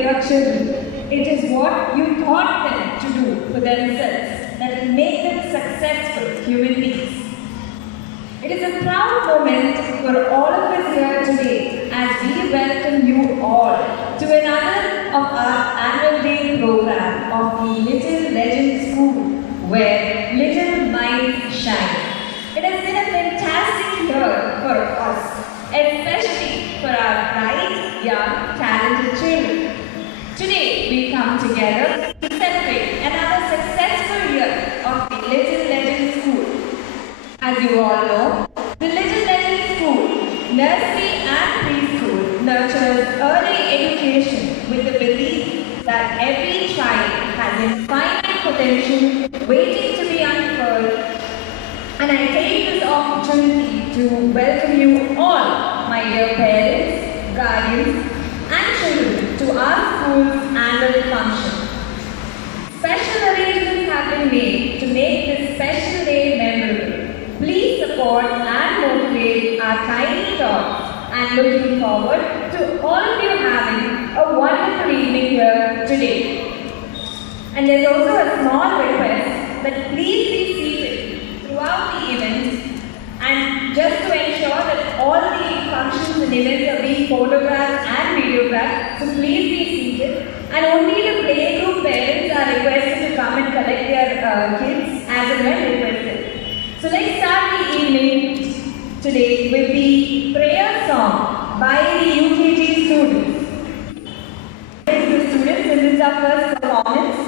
your children. It is what you taught them to do for themselves that will make them successful human beings. It is a proud moment for all of us here today as we welcome you all to another of our annual day program of the Little Legend School, where little minds shine. It has been a fantastic year for us, especially for our bright, young, talented children. Today we come together to celebrate another successful year of the Little Legend School. As you all know, the Little Legend School, nursery and preschool, nurtures early education with the belief that every child has infinite potential waiting to be unfurled. And I take this opportunity to welcome you all, my dear parents, guardians, and children to our school's annual function. Special arrangements have been made to make this special day memorable. Please support and motivate our tiny tots, and looking forward to all of you having a wonderful evening here today. And there's also a small request that please be seated throughout the event, and just to ensure that all the functions and events are being photographed and videographed, so please be seated. And only the playgroup parents are requested to come and collect their kids as and when requested. So let's start the evening today with the prayer song by the UKG students. The students, this is our first performance.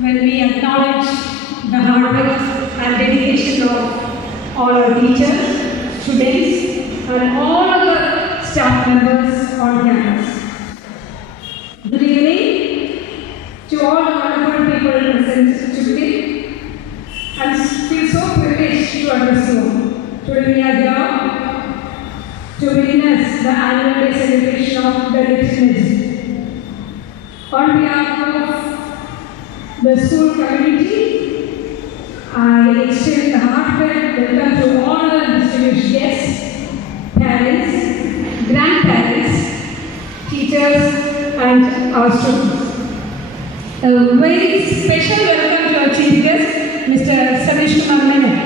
When we acknowledge the hard work and dedication of all our teachers, students, and all other staff members on campus. Good evening to all the wonderful people present today. I feel so privileged to address you. Today we are here to witness the annual day celebration of the Little Legend. On behalf of the school community, I extend the heartfelt welcome to all our distinguished guests, parents, grandparents, teachers, and our students. A very special welcome to our chief guest, Mr. Satish Kumar Menon.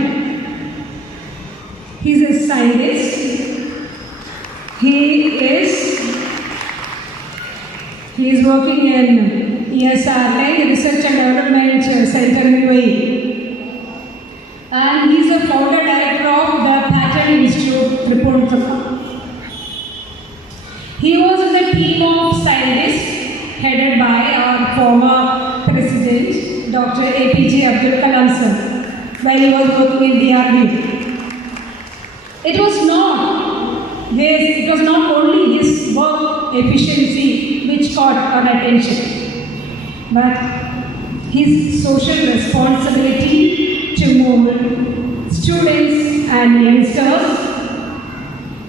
He is a scientist. He is working in ESR, Research and Development Center in UAE. And he is a founder director of the Patent Institute, Tripura. He was in the team of scientists headed by our former President, Dr. A.P. APJ Abdul Kalam sir when he was working in DRDO. It was not only his work efficiency which caught our attention, but his social responsibility to mold students and youngsters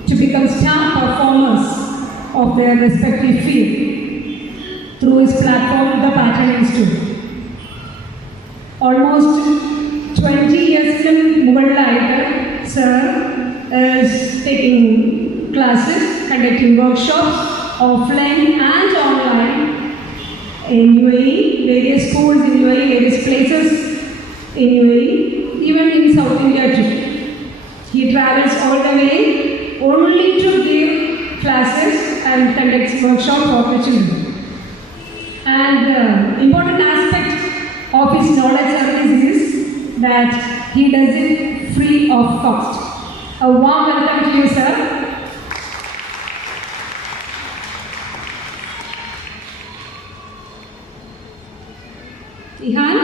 to become star performers of their respective field through his platform, The Pattern Institute. Almost 20 years in sir is taking classes, conducting workshops offline and online in UAE, various schools in UAE, various places in UAE, even in South India too. He travels all the way only to give classes and conducts workshops for the children. And the important aspect of his knowledge service is that he does it free of cost. A warm welcome to you, sir. Ihan?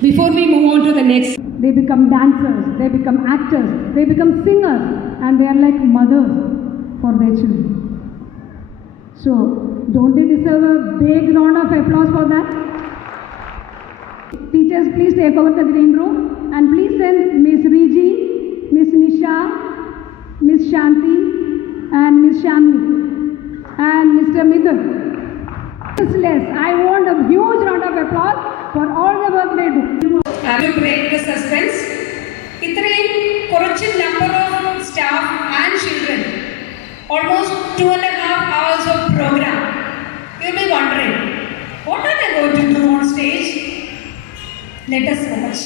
Before we move on to the next, they become dancers, they become actors, they become singers, and they are like mothers for their children. So, don't they deserve a big round of applause for that? Teachers, please take over the green room and please send Miss Riji, Miss Nisha, Miss Shanti, and Miss Shamni, and Mr. Mithun. Useless. I want a huge round of applause for all the work they do. I will break the suspense. Itreen korachil number of staff and children. Almost 2.5 hours of program. You will be wondering, what are they going to do on stage? Let us watch.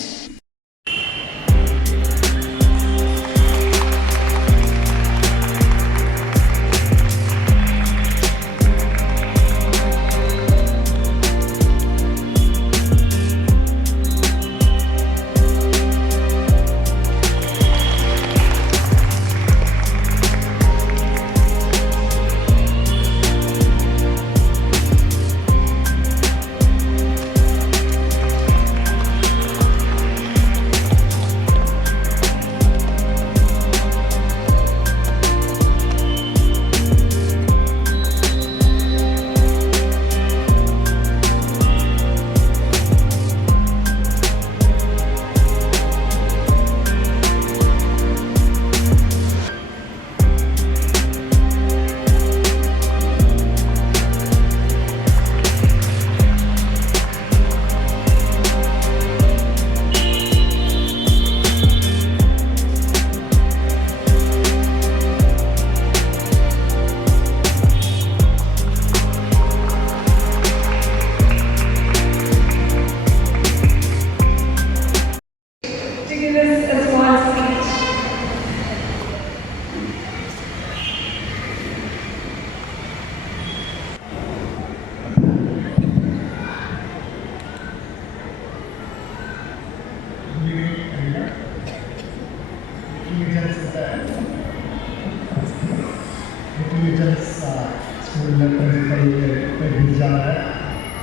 സ്കൂളിലെ principal ടീച്ചറാണ്,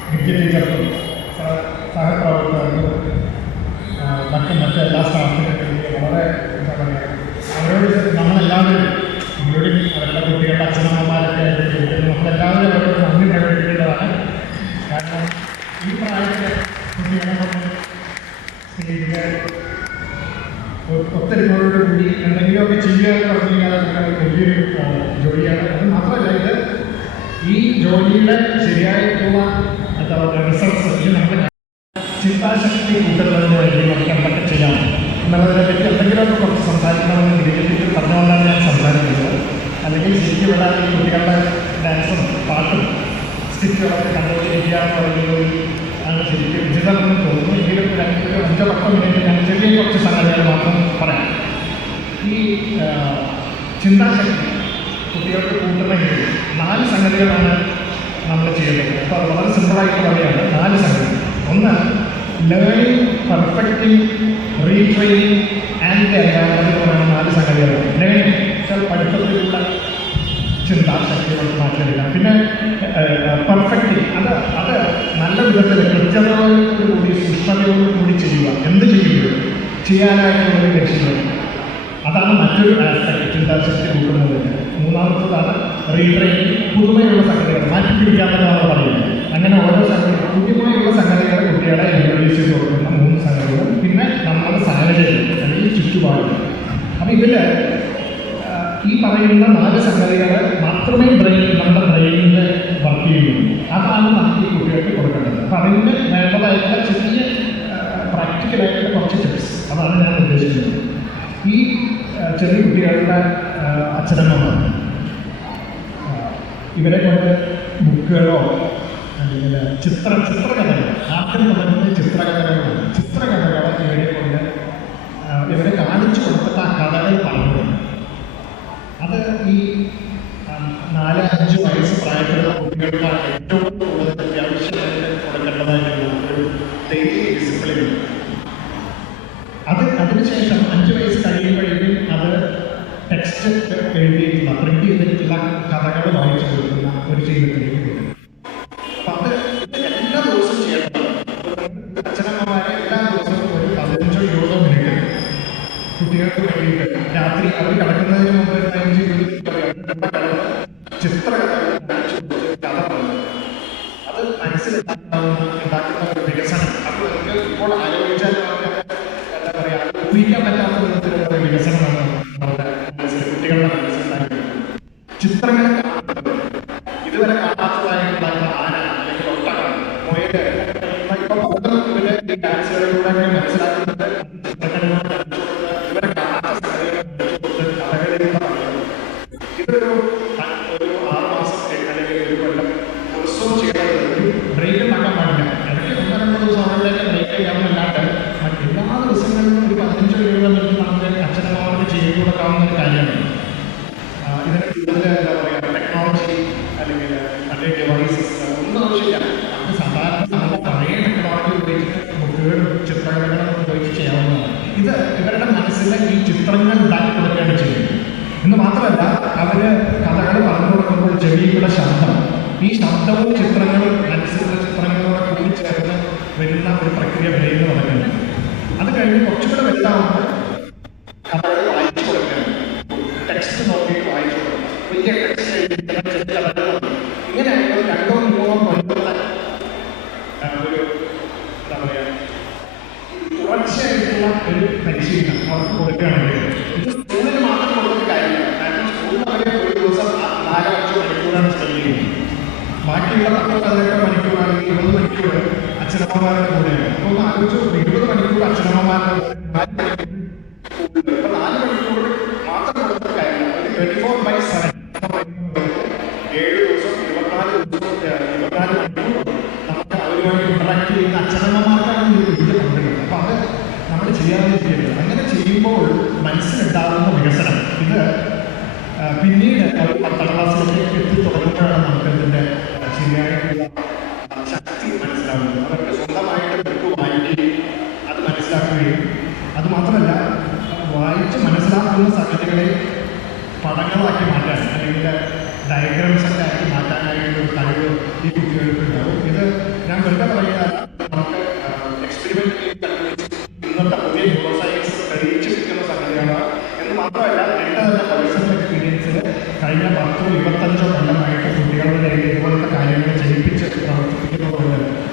മിക്ക ടീച്ചർക്കും സഹപ്രവർത്തകർക്കും മറ്റ് എല്ലാ സ്റ്റാഫിനും വളരെ എന്താ പറയുക, അവരോട് നമ്മളെല്ലാവരും ഇൻക്ലൂഡിങ് അവരുടെ കുട്ടികളുടെ അച്ഛനമ്മമാരൊക്കെ ആയിട്ട് ചോദിക്കുന്നത് നമ്മളെല്ലാവരും അവരോട് നന്ദി പ്രകടിപ്പിക്കേണ്ടതാണ്. കാരണം ഈ പ്രായത്തിൽ കുട്ടികളെ സ്റ്റേജിൽ ഒത്തൊരുമയോടുകൂടി എന്തെങ്കിലുമൊക്കെ ചെയ്യുക എന്ന് പറഞ്ഞു കഴിഞ്ഞാൽ അതൊക്കെ വലിയൊരു ജോലിയാണ്. അത് മാത്രമല്ല, ഇത് ഈ ജോലിയുടെ ശരിയായിട്ടുള്ള എന്താ പറയുക റിസൾട്ട്സ് ഇത് നമ്മുടെ ചിന്താശക്തി കൂട്ടുന്നതിന് വേണ്ടി നമുക്ക് എന്തൊക്കെ ചെയ്യാം എന്നുള്ളതിനെ പറ്റി എന്തെങ്കിലുമൊക്കെ കുറച്ച് സംസാരിക്കണമെന്ന് ഗ്രഹിച്ചിട്ട് പറഞ്ഞുകൊണ്ടാണ് ഞാൻ സംസാരിക്കുന്നത്. അല്ലെങ്കിൽ ശരിക്കും വിടാൻ ഈ കുട്ടികളുടെ ഡാൻസും പാട്ടും സ്റ്റിച്ചുകളൊക്കെ കണ്ടുകൊണ്ടിരിക്കുക എന്ന് പറയുന്നത് ആണ് ശരിക്കും ഉചിതമെന്ന് തോന്നുന്നു. എങ്കിലും ഒരു 5-10 മിനിറ്റ് ഞാൻ ചെറിയ കുറച്ച് സംഗതികൾ മാത്രം പറയാം. ഈ ചിന്താശക്തി കുട്ടികൾക്ക് കൂട്ടുന്നെങ്കിൽ 4 സംഗതികളാണ് നമ്മൾ ചെയ്യുന്നത്. അപ്പോൾ അത് വളരെ സിമ്പിളായിട്ട് പറയുകയാണ്. 4 സംഗതി. ഒന്ന്, ലേണിംഗ്, പെർഫെക്റ്റിംഗ്, റീട്രെയിനിങ് ആൻഡ് എന്ന് പറയുന്ന 4 സംഗതികളാണ്. ലേണിംഗ് പഠിത്തത്തിലുള്ള ചിന്താശക്തികൾ മാറ്റിയെടുക്കാം. പിന്നെ പെർഫെക്റ്റിംഗ്, അത് നല്ല വിധത്തിൽ കൃത്യതയോടുകൂടി സൂക്ഷ്മതയോടുകൂടി ചെയ്യുക. എന്ത് ചെയ്യുക ചെയ്യാനായിട്ടുള്ളൊരു ലക്ഷ്യങ്ങൾ, അതാണ് മറ്റൊരു ആസ്പെക്ട് ചിന്താശക്തി കൂട്ടുന്നത്. മൂന്നാമത്തതാണ് റീട്രെയിനിങ്, പുതുമയുള്ള സംഗതികൾ മാറ്റിപ്പിടിക്കാമെന്നാണ് പറയുന്നത്. അങ്ങനെ ഓരോ സംഗതികൾ പുതുമയുള്ള സംഗതികൾ കുട്ടികളെ ഇൻട്രൊഡ്യൂസ് ചെയ്ത് കൊടുക്കുന്ന 3 സംഗതികൾ. പിന്നെ നമ്മുടെ സാഹചര്യം അല്ലെങ്കിൽ ചുറ്റുപാട്. അപ്പം ഇതിൽ ഈ പറയുന്ന 4 സംഗതികൾ മാത്രമേ നമ്മുടെ ബ്രെയിനിൽ വർക്ക് ചെയ്യുള്ളൂ. അതാണ് നമുക്ക് ഈ കുട്ടികൾക്ക് കൊടുക്കേണ്ടത്. അപ്പം അതിന് വേണ്ടതായിട്ടുള്ള ചെറിയ പ്രാക്ടിക്കലായിട്ടുള്ള കുറച്ച് ടിപ്സ് അതാണ് ഞാൻ ഉദ്ദേശിക്കുന്നത്. ഈ ചെറിയ കുട്ടികളുടെ അച്ഛനമ്മമാർ ഇവരെ കൊണ്ട് ബുക്കുകളോ അല്ലെങ്കിൽ ചിത്രകഥകൾ, ആദ്യം തുടങ്ങുന്ന ചിത്രകഥകൾ ഇവരെ കാണിച്ചു കൊടുത്തിട്ട് ആ കഥകൾ പറഞ്ഞു. അത് ഈ 4-5 വയസ്സ് പ്രായത്തിലുള്ള കുട്ടികൾക്കാണ് ഏറ്റവും കൂടുതൽ അത്യാവശ്യമായിട്ട് കൊടുക്കേണ്ടതായിട്ടുള്ള ഒരു ഡെയിലി ഡിസിപ്ലിൻ. അതിനുശേഷം 5 വയസ്സ് കഴിയുമ്പോഴേക്കും അത് ടെക്സ്റ്റ് എഴുതിയിട്ടുള്ള പ്രിന്റ് ചെയ്തിട്ടുള്ള കഥകൾ വായിച്ചു കൊടുക്കുന്ന ഒരു ജീവിതത്തിലേക്ക് വരും. അപ്പം അത് എല്ലാ ദിവസവും ചെയ്യണം. അച്ഛനമ്മമാരെ എല്ലാ ദിവസവും ഒരു 15-20 മിനിറ്റ് കുട്ടികൾക്ക് വേണ്ടിയിട്ട് രാത്രി അവർ കിടക്കുന്നതിന് മുമ്പ് 5-20 ചിത്രകഥകൾ കഥ പറഞ്ഞു അത് മനസ്സിലുണ്ടാക്കുന്ന ഒരു വികസനം. അപ്പോൾ നിങ്ങൾക്ക് ഇപ്പോൾ ആലോചിച്ചാൽ എന്താ പറയുക, ഊഹിക്കാൻ പറ്റാത്ത വിധത്തിലുള്ള ഒരു വികസനമാണ് നമ്മുടെ മനസ്സിൽ, കുട്ടികളുടെ മനസ്സിലുണ്ടാക്കുന്നത്. ചിത്രങ്ങൾ കാണുന്നത് ഇതുവരെ കാണാത്തതായിട്ടുള്ള ആന അല്ലെങ്കിൽ ഒട്ടകം, മുയല്, ഇവര് ഈ ഡാൻസുകളിലൂടെ മനസ്സിലാക്കുന്നത് ചിത്രങ്ങളിലൂടെ ഇവരെ കാണാത്ത സംഗതികൾ കഥകളിലൂടെ പറയുന്നത്. ഇതൊരു 6 മാസം അല്ലെങ്കിൽ ഒരു കൊല്ലം ദിവസവും ചെയ്യുന്നത് ബ്രേക്ക് ഉണ്ടാക്കാൻ പാടില്ല. ഇടയ്ക്ക് 1-2 ദിവസം അവരുടെ ബ്രേക്ക് ചെയ്യാവുന്നല്ലാണ്ട് എല്ലാ ദിവസങ്ങളിലും ഒരു 15-20 മിനിറ്റ് നമുക്ക് അച്ഛനമ്മമാർക്ക് ചെയ്തു കൊടുക്കാവുന്ന ഒരു കാര്യമാണ്. ഇതിന് കൂടുതൽ എന്താ പറയുക, ടെക്നോളജി അല്ലെങ്കിൽ മറ്റേ ഡിവൈസസ് ഒന്നും ആവശ്യമില്ല. നമുക്ക് സാധാരണ നമ്മുടെ പഴയ ടെക്നോളജി ഉപയോഗിച്ചിട്ട് ബുക്കുകളും ചിത്രകഥകളും ഉപയോഗിച്ച് ചെയ്യാവുന്നതാണ്. ഇത് ഇവരുടെ മനസ്സിലെ ഈ ചിത്രങ്ങൾ ഉണ്ടാക്കി കൊടുക്കുകയാണ് ചെയ്യുന്നത്. എന്ന് മാത്രമല്ല, അവര് കഥകൾ പറഞ്ഞു കൊടുക്കുമ്പോൾ ചെവിയുടെ ശബ്ദം, ഈ ശബ്ദവും ചിത്രങ്ങളും മനസ്സിലുള്ള ചിത്രങ്ങളോടെ കൂടി ചേർന്ന് വരുന്ന ഒരു പ്രക്രിയ ബ്രെയിനിൽ നടക്കുന്നത്. അത് കഴിഞ്ഞ് കുറച്ചുകൂടെ വലുതാവുമ്പോൾ കഥകൾ വായിച്ചു കൊടുക്കണം, ടെക്സ്റ്റ് നോക്കി വായിച്ചു കൊടുക്കണം. വലിയ ടെക്സ്റ്റ് ഇങ്ങനെ 2-3 കൊല്ലത്തെ ഒരു എന്താ പറയുക തുടർച്ചയായിട്ടുള്ള ഒരു പരിശീലനം അവർക്ക് കൊടുക്കുകയാണെങ്കിൽ ഇത് സ്കൂളിൽ മാത്രം കൊടുക്കുന്ന കാര്യമില്ല. കാരണം സ്കൂളിൽ അവരെ ഒരു ദിവസം 4-5 മണിക്കൂറാണ് സ്പെൻഡ് ചെയ്യുന്നത്. ബാക്കിയുള്ള 10-18 മണിക്കൂറാണെങ്കിൽ 20 മണിക്കൂർ അച്ഛനമ്മമാരുടെ കൂടെയാണ്. അപ്പോൾ ഒന്ന് ആലോചിച്ചു, 20 മണിക്കൂർ അച്ഛനമ്മമാരുടെ 4 മണിക്കൂർ മാത്രം കൊടുക്കുന്ന കാര്യമില്ല. ഒരു 24/7 7 ദിവസം 24 മണിക്കൂർ നമുക്ക് അവരുമായിട്ട് ഇന്ററാക്ട് ചെയ്യുന്ന അച്ഛനമ്മമാർക്കാണ് ഇത് വലിയ പങ്കുള്ളത്. അപ്പോൾ അത് നമ്മൾ ചെയ്യാതിരിക്കുന്നത്. അങ്ങനെ ചെയ്യുമ്പോൾ മനസ്സിലുണ്ടാകുന്ന വികസനം ഇത് പിന്നീട് 10ാം ക്ലാസ്സിലേക്ക് എത്തി തുടങ്ങുമ്പോഴാണ് നമുക്ക് ഇതിൻ്റെ ശരിയായിട്ടുള്ള ശക്തി മനസ്സിലാവുന്നത്. അവർക്ക് സ്വന്തമായിട്ട് ബുക്ക് വായിക്കുകയും അത് മനസ്സിലാക്കുകയും അതുമാത്രമല്ല വായിച്ച് മനസ്സിലാക്കുന്ന സംഗതികളെ പടങ്ങളാക്കി മാറ്റാൻ അല്ലെങ്കിൽ ഡയഗ്രാംസൊക്കെ ആക്കി മാറ്റാനായിട്ടുള്ള ഒരു കഴിവ് ഈ കുട്ടികൾക്ക് ഉണ്ടാവും. ഇത് ഞാൻ വെറുതെ പറയുന്നതല്ല, നമുക്ക് എക്സ്പെരിമെന്റ് ഇന്നത്തെ പുതിയ ന്യൂറോ സയൻസ് തെളിയിച്ചിരിക്കുന്ന സംഗതിയാണ്. എന്ന് മാത്രമല്ല, എൻ്റെ തന്നെ പേഴ്സണൽ എക്സ്പീരിയൻസിൽ കഴിഞ്ഞ 10-25 കൊല്ലമായിട്ട് കുട്ടികളുടെ ഇതുപോലത്തെ കാര്യങ്ങൾ ചെയ്യിപ്പിച്ച്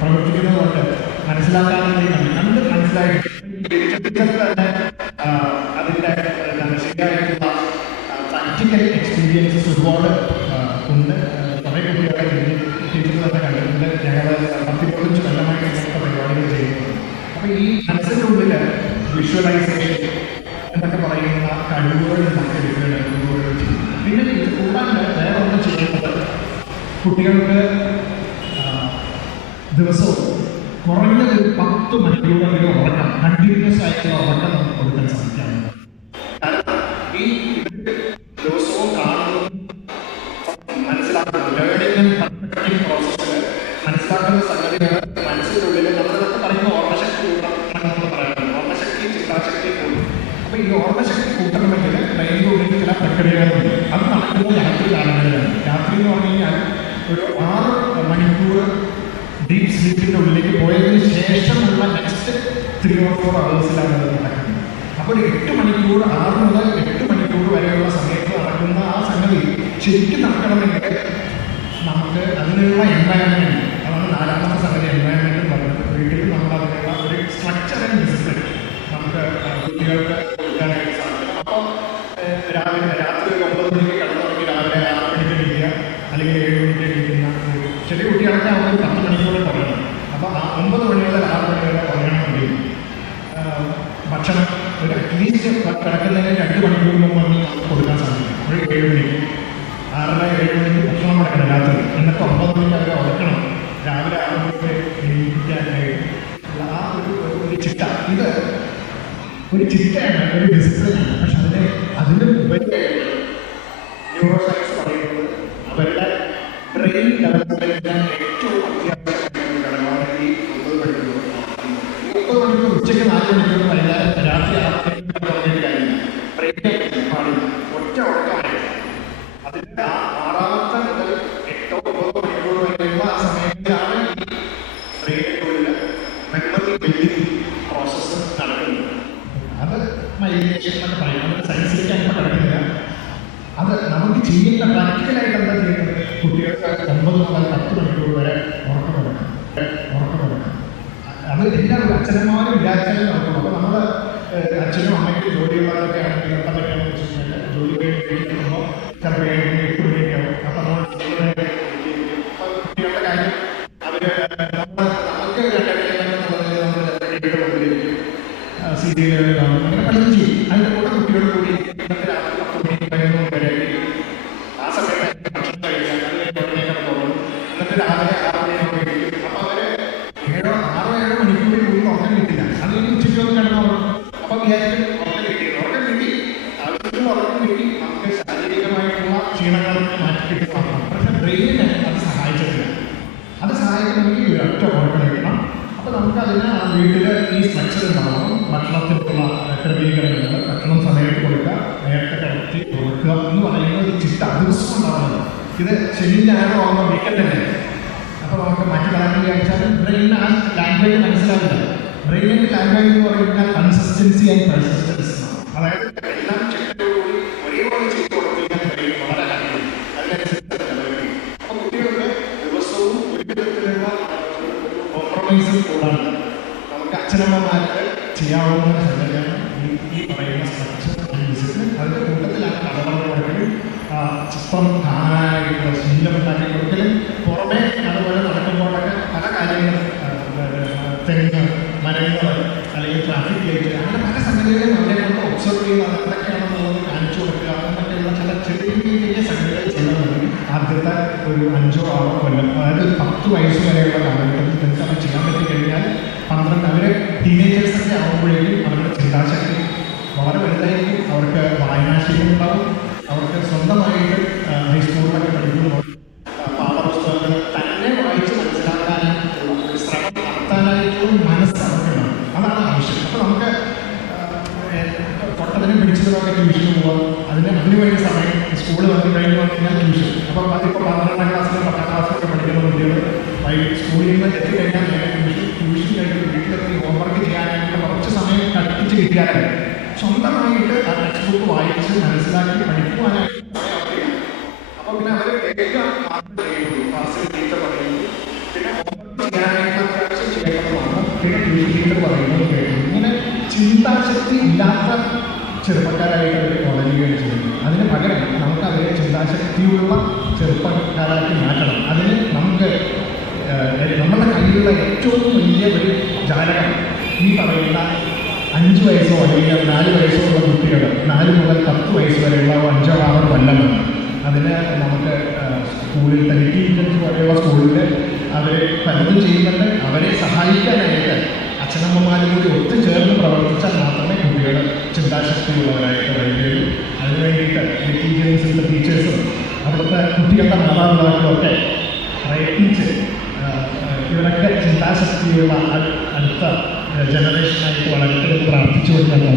പ്രവർത്തിക്കുന്നതുകൊണ്ട് മനസ്സിലാക്കാനും കണ്ട് മനസ്സിലായിട്ട് തന്നെ അതിൻ്റെ ശരിയായിട്ടുള്ള പ്രാക്ടിക്കൽ എക്സ്പീരിയൻസസ് ഒരുപാട് ഉണ്ട്. കുറേ കുട്ടികളെ ടീച്ചർ തന്നെ കണ്ടിട്ടുണ്ട്. ഞങ്ങൾ 10-15 കൊല്ലമായിട്ട് ഇങ്ങനത്തെ പരിപാടികൾ ചെയ്യുന്നത്. അപ്പോൾ ഈ മനസ്സിൻ്റെ ഉള്ളിൽ വിഷ്വലൈസേഷൻ എന്നൊക്കെ പറയുന്ന കഴിവുകൾ നമുക്ക് എടുക്കുകയാണ്. പിന്നെ ഇത് കൂടാണ്ട് വേറെ ഒന്നും ചെയ്യുന്നത്, കുട്ടികൾക്ക് ദിവസവും കുറഞ്ഞത് 10 മണിക്കൂറെങ്കിലും ഉറക്കം, കണ്ടിന്യൂസ് ആയിട്ടുള്ള ഉറക്കം നമുക്ക് കൊടുക്കാൻ സാധിക്കാറുണ്ട്. കാരണം ഈ ദിവസവും കാണുന്നതും മനസ്സിലാക്കുന്നത് ലേണിംഗ് ആൻഡ് പെർഫെക്റ്റിംഗ് പ്രോസസ്സിൽ മനസ്സിലാക്കുന്ന സംഗതികൾ മനസ്സിനുള്ളിൽ നമ്മളിതൊക്കെ പറയുന്ന ഓർമ്മശക്തി ഒരു 6 മണിക്കൂർ ഡീപ് സ്ലീപ്പിൻ്റെ ഉള്ളിലേക്ക് പോയതിന് ശേഷമുള്ള നെക്സ്റ്റ് 3 or 4 hours-ലാണ് അത് നടക്കുന്നത്. അപ്പോൾ ഒരു 8 മണിക്കൂർ 6 മുതൽ 8 മണിക്കൂർ വരെയുള്ള സമയത്ത് നടക്കുന്ന ആ സംഗതി ശരിക്കും നടക്കണമെങ്കിൽ നമുക്ക് അതിനുള്ള എൻവയൺമെൻറ്റ്, അതാണ് 4ാമത്തെ സംഗതി എൻവയൺമെൻറ്റ് പറയുന്നത്. വീട്ടിൽ നമ്മൾ അതിനുള്ള ഒരു സ്ട്രക്ചർ ആൻഡ് ഡിസിപ്ലിൻ നമുക്ക് കുട്ടികൾക്ക് കൊടുക്കാനായിട്ട് സാധിക്കും. അപ്പോൾ രാത്രി ഒരു 9 മണിക്ക് കിടന്നുറങ്ങി രാവിലെ 6 മണിക്ക് എണീക്കുക, അല്ലെങ്കിൽ 7 മണിക്ക് എണീക്കുന്ന ചെറിയ കുട്ടികളൊക്കെ അവർ 10 മണിക്കൂർ കുറയണം. അപ്പോൾ 9 മണി മുതൽ 6 മണി വരെ കുറയണമെങ്കിൽ ഭക്ഷണം ഒരു അറ്റ്ലീസ്റ്റ് കിടക്കുന്നതിന് 2 മണിക്കൂർ മുമ്പ് നമുക്ക് കൊടുക്കാൻ സാധിക്കും. ഒരു 7 മണിക്ക് 6:30-7 മണിക്ക് ഭക്ഷണം കിടക്കണം രാത്രി, എന്നിട്ട് 9 മണിക്ക് അവർ ഉറക്കണം. രാവിലെ 6 മണിക്ക് എണീക്കാനായിട്ട് ആ ഒരു ചിട്ട, ഇത് ഒരു ചിട്ടയാണ്, ഒരു ഡിസിപ്ലിനാണ്. പക്ഷെ അതിന് ഉപരി ന്യൂറോ സയൻസ് പറയുന്നത് അവരുടെ ബ്രെയിൻ ഡെവലപ്മെന്റിന് ഏറ്റവും അത്യാവശ്യമായ ഘടകമാണ് ഈ 9 മണിക്കൂർ. 9 മണിക്കൂർ ഉച്ചയ്ക്ക് 4 മണിക്കൂർ കഴിഞ്ഞാൽ രാത്രി 6 മണിക്കൂർ പറഞ്ഞിട്ട് കാര്യമില്ല. ബ്രെയിൻ പാടില്ല, ഒറ്റ ഉറക്കമായിട്ട് അതിൻ്റെ 6ാമത്തെ മുതൽ 8 or 9 മണിക്കൂർ വരെയുള്ള ആ സമയത്താണ് ഈ ബ്രെയിനിനുള്ളിൽ മെമ്മറി ബിൽഡിംഗ് പ്രോസസ്സ് നടക്കുന്നത്. അത് മൈഗ്രേഷൻ എന്നൊക്കെ പറയും. നമുക്ക് സയൻസിലേക്ക് അങ്ങനെ കിടക്കുന്നില്ല. അത് നമുക്ക് ചെയ്യുന്ന പ്രാക്ടിക്കലായിട്ട് എന്താ ചെയ്യുന്നത്, കുട്ടികൾക്ക് 9 മുതൽ 10 മണിക്കൂർ വരെ ഉറക്കം കൊടുക്കണം. അത് എല്ലാവരും അച്ഛനന്മാരും വിചാരിച്ചാലും നടക്കണം. അപ്പോൾ നമ്മൾ അച്ഛനും അമ്മയ്ക്കും ജോലിയുള്ളവരൊക്കെ ആണെങ്കിൽ എന്തൊക്കെയാണെന്ന് വെച്ചിട്ടുണ്ടെങ്കിൽ ജോലി കഴിക്കുമ്പോൾ ചിലപ്പോൾ 7 മണി 8 മണിയൊക്കെ ആവും. അപ്പോൾ നമ്മൾ കുട്ടികളുടെ കാര്യം നമുക്ക് 2 സീരിയലുകൾ കാണും, അങ്ങനെ പലതും ചെയ്യും. അതിൻ്റെ കൂടെ കുട്ടികൾ കൂടി ഇന്നത്തെ രാത്രി 10 മണിക്ക് 11 വരെ ആ സമയത്ത് ഭക്ഷണം കഴിക്കാൻ തുടങ്ങും. എന്നിട്ട് രാവിലെ 6 മണിയൊക്കെ കഴിക്കും. അപ്പോൾ അവർ 6-7 മണിക്കൂറിൽ കൂടുതൽ ഉറക്കം കിട്ടില്ല. അത് കഴിഞ്ഞ് ഉച്ചയ്ക്ക് വന്ന് കിടന്നുറങ്ങും. അപ്പോൾ വിചാരിക്കും ഉറക്കം കിട്ടി ആവശ്യത്തിന് ഉറക്കം കിട്ടി, നമുക്ക് ശാരീരികമായിട്ടുള്ള ക്ഷീണങ്ങളൊക്കെ മാറ്റി കിട്ടുന്നതാണ്. പക്ഷേ ബ്രെയിനിനെ അത് സഹായിച്ചിട്ടില്ല. അത് സഹായിക്കണമെങ്കിൽ ഒരൊറ്റ ഉറക്കം കിട്ടണം. അപ്പോൾ നമുക്ക് അതിന് വീട്ടിൽ ഈ സ്ട്രക്ചർ ഉണ്ടാവണം. ഭക്ഷണത്തിനുള്ള ക്രമീകരണങ്ങൾ, ഭക്ഷണം സമയത്ത് കൊടുക്കുക, നേരത്തെ കിടത്തി കൊടുക്കുക എന്ന് പറയുന്ന ഒരു ചിട്ട ദിവസം ഉണ്ടാവുന്നത്. ഇത് ശനി ഞായറും ആകുമ്പോൾ വീക്കെൻഡ് തന്നെ. അപ്പോൾ നമുക്ക് മറ്റു കളയാൻ വിചാരിച്ചാൽ ബ്രെയിനിന് ആ ലാംഗ്വേജ് മനസ്സിലാവില്ല. ബ്രെയിനിൻ്റെ ലാംഗ്വേജ് എന്ന് പറയുന്നത് കൺസിസ്റ്റൻസി ആൻഡ് പെർസിസ്റ്റൻസ്. അതായത് എല്ലാം ചിട്ടയോടുകൂടി ഒരേപോലെ ചെയ്ത് കൊടുത്തിരിക്കാൻ ബ്രെയിൻ വളരെ ഹാപ്പി. അതിനനുസരിച്ച് അപ്പോൾ കുട്ടികൾക്ക് ദിവസവും ഒരു വിധത്തിലുള്ള കോംപ്രമൈസും കൂടാണ്. നമുക്ക് അച്ഛനമ്മമാർക്ക് ചെയ്യാവുന്ന സംഗതിയാണ് ഈ പറയുന്ന സ്ട്രക്ചർ ആൻഡ് ഡിസിപ്ലിൻ. അതിൻ്റെ കൂട്ടത്തിലാണ് കഥ പറഞ്ഞു കൊടുക്കലും ചിത്രം കാണാനായിട്ടുള്ള ശീലം ഉണ്ടാക്കി കൊടുക്കലും പുറമെ അതുപോലെ നടക്കുമ്പോഴൊക്കെ പല കാര്യങ്ങളും തെങ്ങ്, മരങ്ങൾ, അല്ലെങ്കിൽ ട്രാഫിക് ലൈറ്റ്, അങ്ങനെ പല സംഗതികളും അവരെ കൊണ്ട് ഒബ്സർവ് ചെയ്യുന്നത് എന്തൊക്കെയാണെന്നുള്ളത് കാണിച്ചു കൊടുക്കുക. എന്നൊക്കെയുള്ള ചില ചെറിയ സംഗതികൾ ചെയ്യുന്നുണ്ടെങ്കിൽ ആദ്യത്തെ ഒരു 5-6 കൊല്ലം, അതായത് 10 വയസ്സ് വരെയുള്ള കാലഘട്ടത്തിൽ നിങ്ങൾക്ക് അത് ചെയ്യാൻ പറ്റി കഴിഞ്ഞാൽ 12 അവർ ടീനേജേഴ്സൊക്കെ ആകുമ്പോഴേക്കും അവരുടെ ചിന്താശക്തി വളരെ വലുതായിരിക്കും. അവർക്ക് വായനാശീലം ഉണ്ടാവും. അവർക്ക് സ്വന്തമായിട്ട് ഹൈസ്കൂളിലൊക്കെ പഠിക്കുമ്പോൾ പാഠപുസ്തകങ്ങൾ തന്നെ വായിച്ച് മനസ്സിലാക്കാനായിട്ടുള്ള ഒരു ശ്രമം നടത്താനായിട്ടുള്ള മനസ്സ് അവർക്കുണ്ടാവും. അതാണ് ആവശ്യം. അപ്പോൾ നമുക്ക് പൊട്ടത്തിനും പിടിച്ചതൊക്കെ ട്യൂഷന് പോകാം. അതിനുവേണ്ടി സമയം സ്കൂളിൽ വന്ന് കഴിഞ്ഞ് കഴിഞ്ഞാൽ ട്യൂഷൻ. അപ്പോൾ അതിപ്പോൾ 12ാം ക്ലാസ്സിലും 10ാം ക്ലാസ്സിലൊക്കെ പഠിക്കുന്ന കുട്ടികൾ സ്കൂളിൽ നിന്ന് എത്തിക്കഴിഞ്ഞാൽ ട്യൂഷൻ കഴിഞ്ഞ് വീട്ടിലെത്തി ഹോംവർക്ക് ചെയ്യാനായിട്ട് കുറച്ച് സമയം കൽപ്പിച്ച് കിട്ടിയാൽ സ്വന്തമായിട്ട് ആ ടെക്സ്റ്റ് ബുക്ക് വായിച്ച് മനസ്സിലാക്കി പഠിക്കുവാനായിട്ട് സമയം. അപ്പോൾ പിന്നെ അവർ വേഗം ക്ലാസ്സിൽ ടീച്ചർ പറയുന്നത്, പിന്നെ ഹോംവർക്ക് ചെയ്യാനായിട്ട് അത്യാവശ്യം ചെയ്യേണ്ടതാണ്, പിന്നെ ട്യൂഷൻ ടീച്ചർ പറയുന്നത് കേട്ടു. ഇങ്ങനെ ചിന്താശക്തി ഇല്ലാത്ത ചെറുപ്പക്കാരായിട്ട് അവർ വളരുകയാണ് ചെയ്യുന്നത്. അതിന് പകരം നമുക്ക് അവരെ ചിന്താശക്തിയുള്ള ചെറുപ്പക്കാരാക്കി മാറ്റണം. അതിന് നമുക്ക് നമ്മുടെ കയ്യിലുള്ള ഏറ്റവും വലിയ ഒരു ജാലകം ഈ പറയുന്ന 5 വയസ്സോ അല്ലെങ്കിൽ 4 വയസ്സോ ഉള്ള കുട്ടികൾ 4 മുതൽ 10 വയസ്സ് വരെയുള്ള 5-6 കൊല്ലമാണ്. അതിന് നമുക്ക് സ്കൂളിൽ തന്നെ ടീച്ചേഴ്സ് പോലെയുള്ള സ്കൂളിൽ അവർ പലതും ചെയ്യുന്നുണ്ട്. അവരെ സഹായിക്കാനായിട്ട് അച്ഛനമ്മമാരും കൂടി ഒത്തുചേർന്ന് പ്രവർത്തിച്ചാൽ മാത്രമേ കുട്ടികൾ ചിന്താശക്തിയുള്ളവരായിട്ട് വരികയുള്ളൂ. അതിനുവേണ്ടിയിട്ട് ടീച്ചേഴ്സും അവിടുത്തെ കുട്ടികളുടെ മാതാപിതാക്കളും ഒക്കെ പ്രയത്നിച്ച് ഇവരൊക്കെ ചിന്താശക്തിയുള്ള അടുത്ത ജനറേഷനായിട്ട് വളർത്തുന്നത് പ്രാർത്ഥിച്ചുകൊണ്ടാണ്.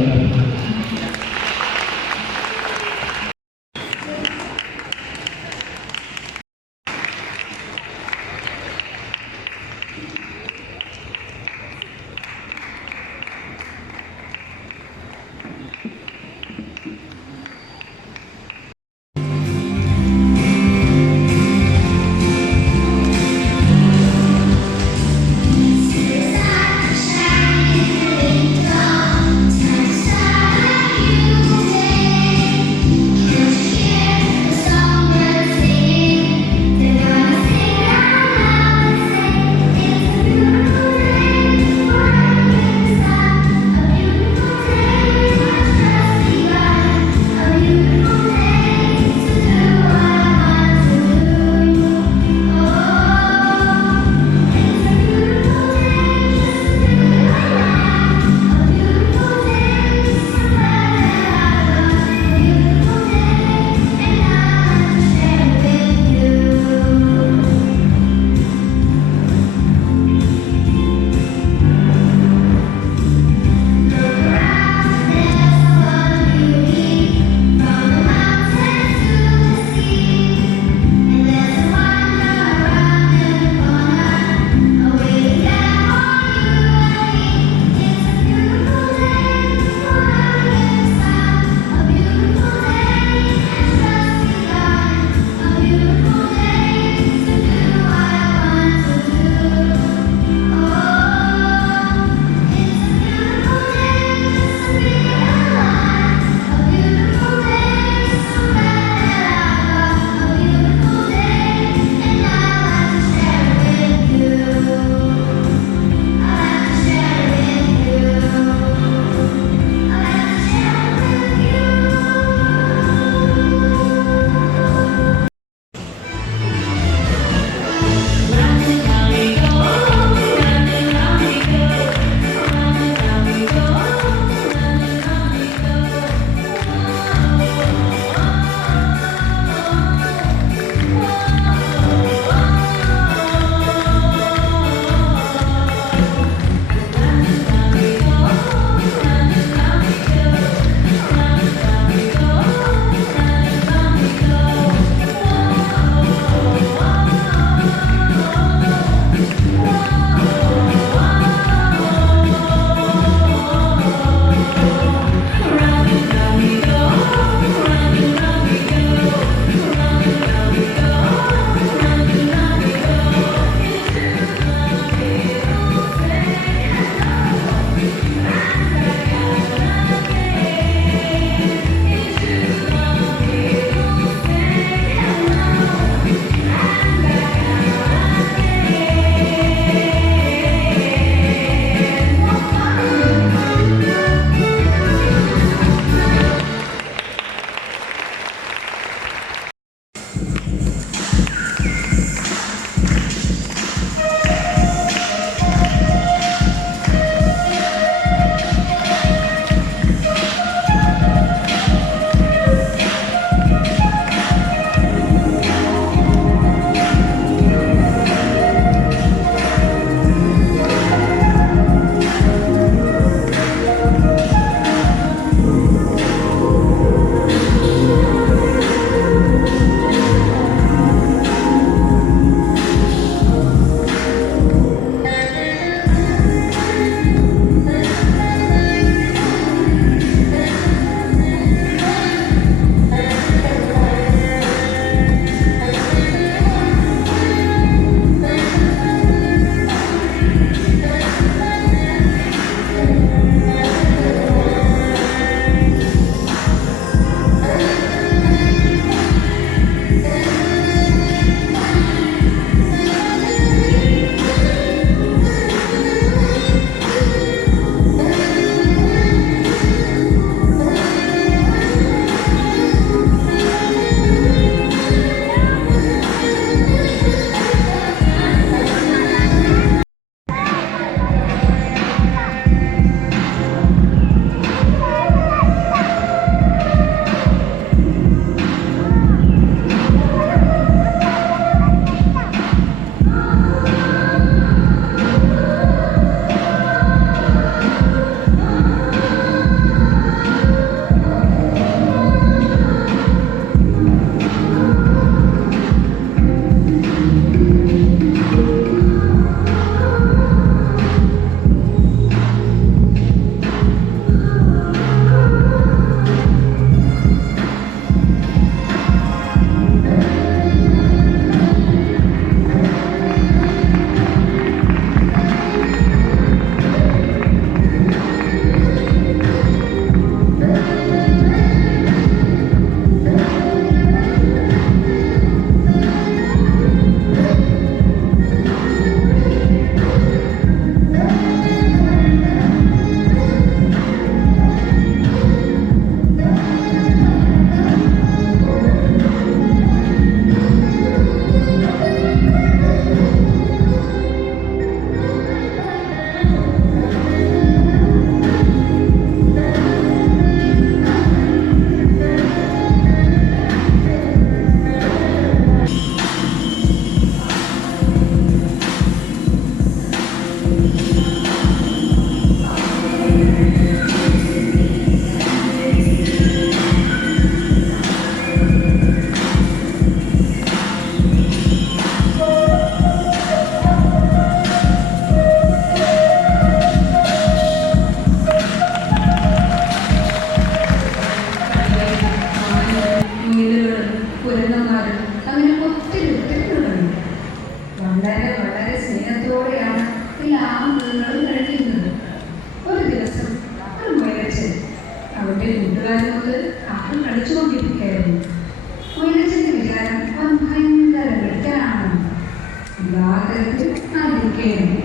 തരത്തിൽ ആയിരിക്കുകയായിരുന്നു.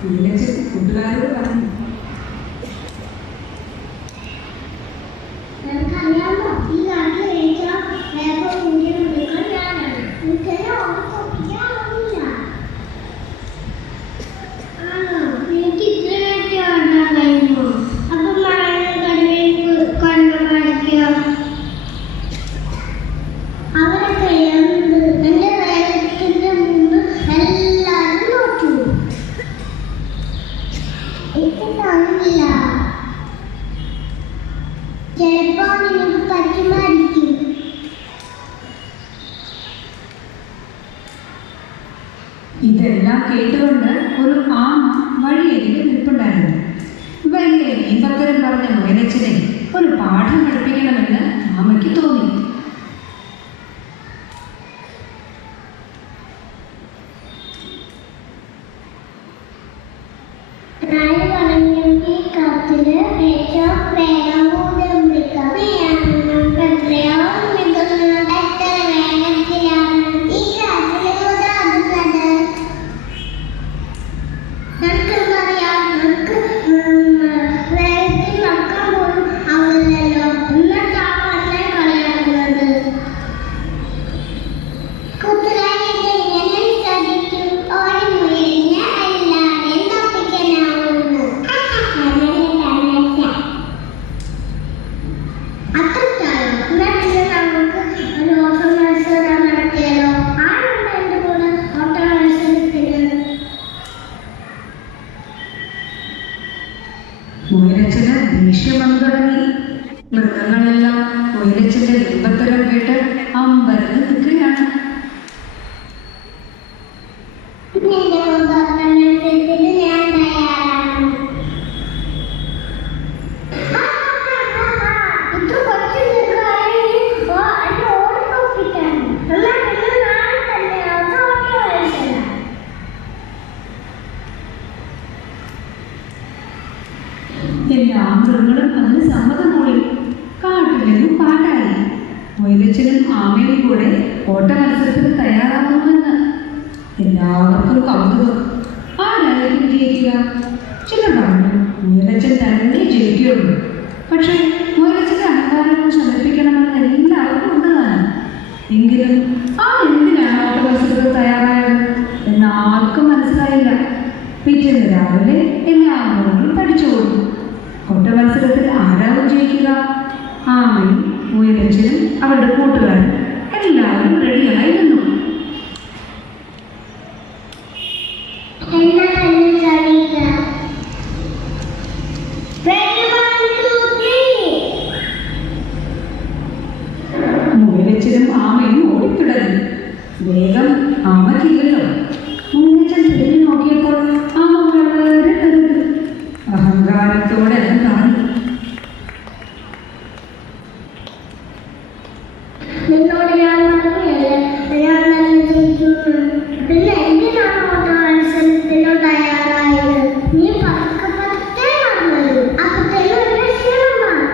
മുയലച്ചൻ കൂട്ടുകാരോട് പറഞ്ഞു, നിനക്കറിയാമോ, ഈ നാട്ടിൽ ഏറ്റവും വേഗം കൂടിയ മൃഗം ഞാനാണ്. എനിക്കത് ഓർമ്മിപ്പിക്കാറില്ല. ആണോ? എനിക്ക് ഇത്ര വേണ്ടി ഓടാൻ കഴിയുമോ? അപ്പൊ മഴ കടുവയിൽ കണ്ണു കാണിക്കുക. അവരൊക്കെ എന്റെ വേഗത്തിന്റെ മുമ്പ് എല്ലാരും നോക്കൂ. എനിക്ക് കാണില്ല. ചിലപ്പോ നിനക്ക് പറ്റുമായിരിക്കും. ഇതെല്ലാം കേട്ടുകൊണ്ട് ഒരു ആമ വഴിയരികിൽ നിൽപ്പുണ്ടായിരുന്നു. വലിയ മീൻപക്കരൻ പറഞ്ഞ മുയലച്ചനെ ഒരു പാഠം പഠിപ്പിക്കണമെന്ന് ആമയ്ക്ക് തോന്നി. ഞാൻ പറഞ്ഞു, ഈ കാട്ടില് ഏറ്റവും വേഗം കൂടിയ മൃഗം നീയാണ്. നമുക്ക് എത്രയോ മൃഗങ്ങളുടെ എത്ര വേഗത്തിലാണ് ഈ കാട്ടില് ഓടാറുള്ളത്. നമുക്കെന്തറിയാം, നമുക്ക് വേഗത്തിൽ നടക്കാൻ പോലും ആവില്ലല്ലോ. എന്നിട്ടാണ് എന്നെ കളിയാക്കുന്നത്. കൂട്ടുകാരെ, എങ്ങനെ സാധിക്കും ഓടി മുയലിനെ എല്ലാവരെയും തോപ്പിക്കാനാവുന്നു? അത്രയ്ക്കായോ? എന്നാൽ പിന്നെ നമുക്ക് ഒരു ഓട്ട മത്സരം നടത്തിയാലോ? ആരുണ്ട് എൻ്റെ കൂടെ ഓട്ട മത്സരത്തിന്? മുയലച്ചന് ദേഷ്യം വന്നു തുടങ്ങി. മൃഗങ്ങളെല്ലാം മുയലച്ചന്റെ ബിംബത്തരം കേട്ട് അമ്പരന്ന് നിൽക്കുകയാണ്. നിന്റെ കൂടെ ഓട്ട മത്സരത്തിന് ഞാൻ തയ്യാറാണ്. ഇത് കൊച്ചു മൃഗമാണെങ്കിൽ എന്നെ ഓടിപ്പോപ്പിക്കാണ്. എന്നാൽ പിന്നെ നാളെ തന്നെ ഓട്ട മത്സരം. എല്ലാ മൃഗങ്ങളും അതിന് സമ്മതം മൂളി. കാട്ടിലെന്നും പാട്ടായി. മുയലച്ചനും ആമയും കൂടെ ഓട്ട മത്സരത്തിന് തയ്യാറാകുമെന്ന് എല്ലാവർക്കും കൗതുകം. ആരായിരിക്കും ജയിക്കുക? ചിലർ പറഞ്ഞു മുയലച്ചൻ തന്നെ ജയിക്കുകയുള്ളൂ. പക്ഷേ മുയലച്ചന്റെ അഹങ്കാരം സമർപ്പിക്കണമെന്ന് എല്ലാവർക്കും ഉണ്ടതാണ്. എങ്കിലും ആ എന്തിനാണ് ഓട്ട മത്സരത്തിന് തയ്യാറായത് എന്ന് ആർക്കും മനസ്സിലായില്ല. പിറ്റേന്ന് രാവിലെ എല്ലാ മൃഗങ്ങളും പഠിച്ചു കൊടുത്തു. ഓട്ട മത്സരത്തിൽ ആരാവും ജയിക്കുക? ആമയും മുയലച്ചനും അവരുടെ കൂട്ടുകാരും എല്ലാവരും റെഡിയായി നിന്നു. എന്നാ തന്നെ കളിക്കുക. Ready, 1, 2, 3. മുയലച്ചനും ആമയും ഓടിത്തുടങ്ങി. വേഗം ആമയ്ക്കില്ലല്ലോ. മുയലച്ചൻ തിരിഞ്ഞു നോക്കിയപ്പോൾ ആമ വളരെ കരുതി അഹങ്കാരത്തോടെ അത് പറഞ്ഞു, നിന്നോട് ഞാൻ പറഞ്ഞല്ലേ ഞാൻ തന്നെ ജയിച്ചു. പിന്നെ എന്തിനാണ് ഓട്ട മത്സരത്തിന് തയ്യാറായത്? നീ പതുക്കെ പതുക്കെ നടന്നത്. അപ്പത്തേനും എന്നെ ക്ഷീണമാണ്.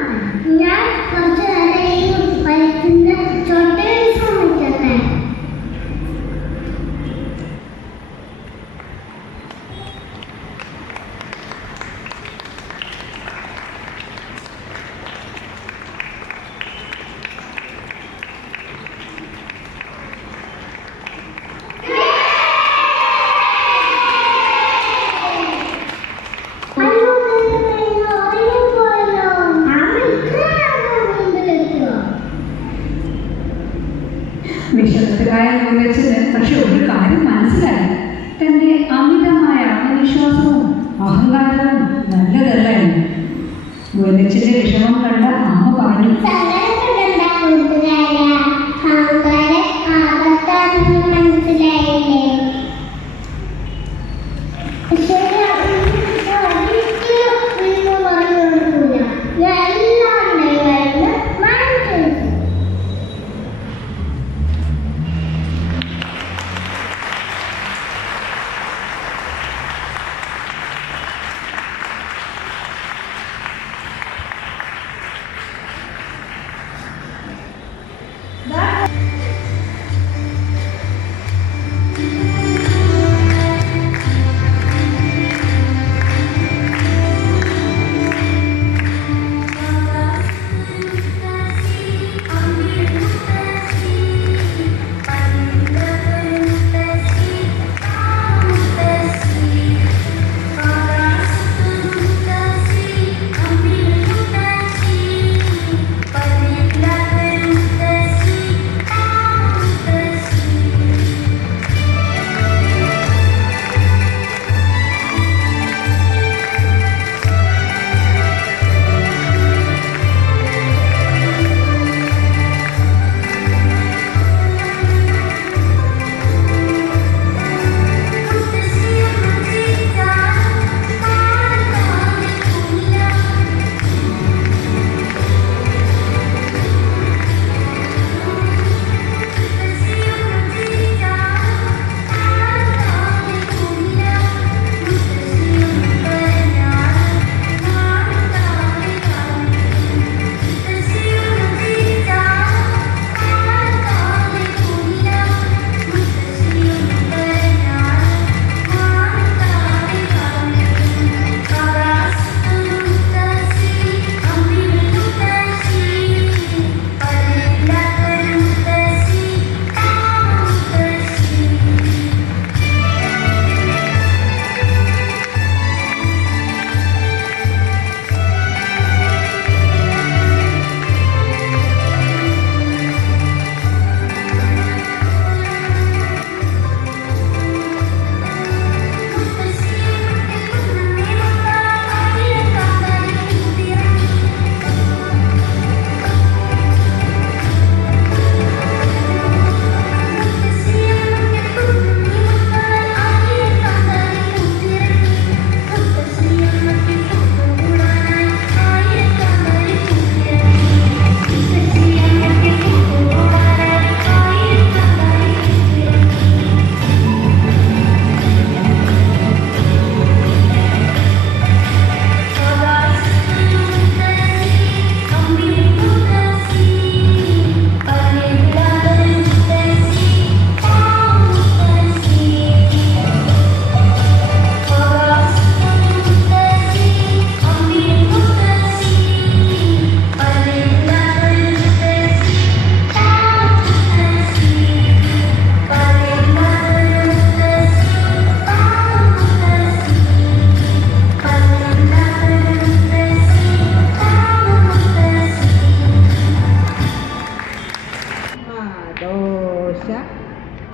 ഞാൻ കുറച്ച് നേരം ഈ പഴത്തിന്റെ ചോട്ടയിൽ ശ്രമിക്കട്ടെ. അയ്യോ, ഉറങ്ങിപ്പോയല്ലോ. അമ്മ ഇത്രയാണോ മുമ്പിലെത്തുക? വിഷമത്തിലായ മുയലച്ചന് പക്ഷെ ഒരു കാര്യം മനസ്സിലായി. തന്റെ അമിതമായ ആത്മവിശ്വാസവും അഹങ്കാരവും നല്ലതല്ലായിരുന്നു. മുയലച്ചന്റെ വിഷമം കണ്ട ആമ പറഞ്ഞു, സങ്കടപ്പെടണ്ട കൂട്ടുകാരാ. അഹങ്കാരം ആപത്താണെന്ന് മനസ്സിലായില്ലേ? ശരി, ഒരിക്കലും വീണു പറഞ്ഞു കൊടുക്കൂല. ഞാൻ എല്ലാം ദൈവമായിരുന്നു മനസ്സിലാക്കി.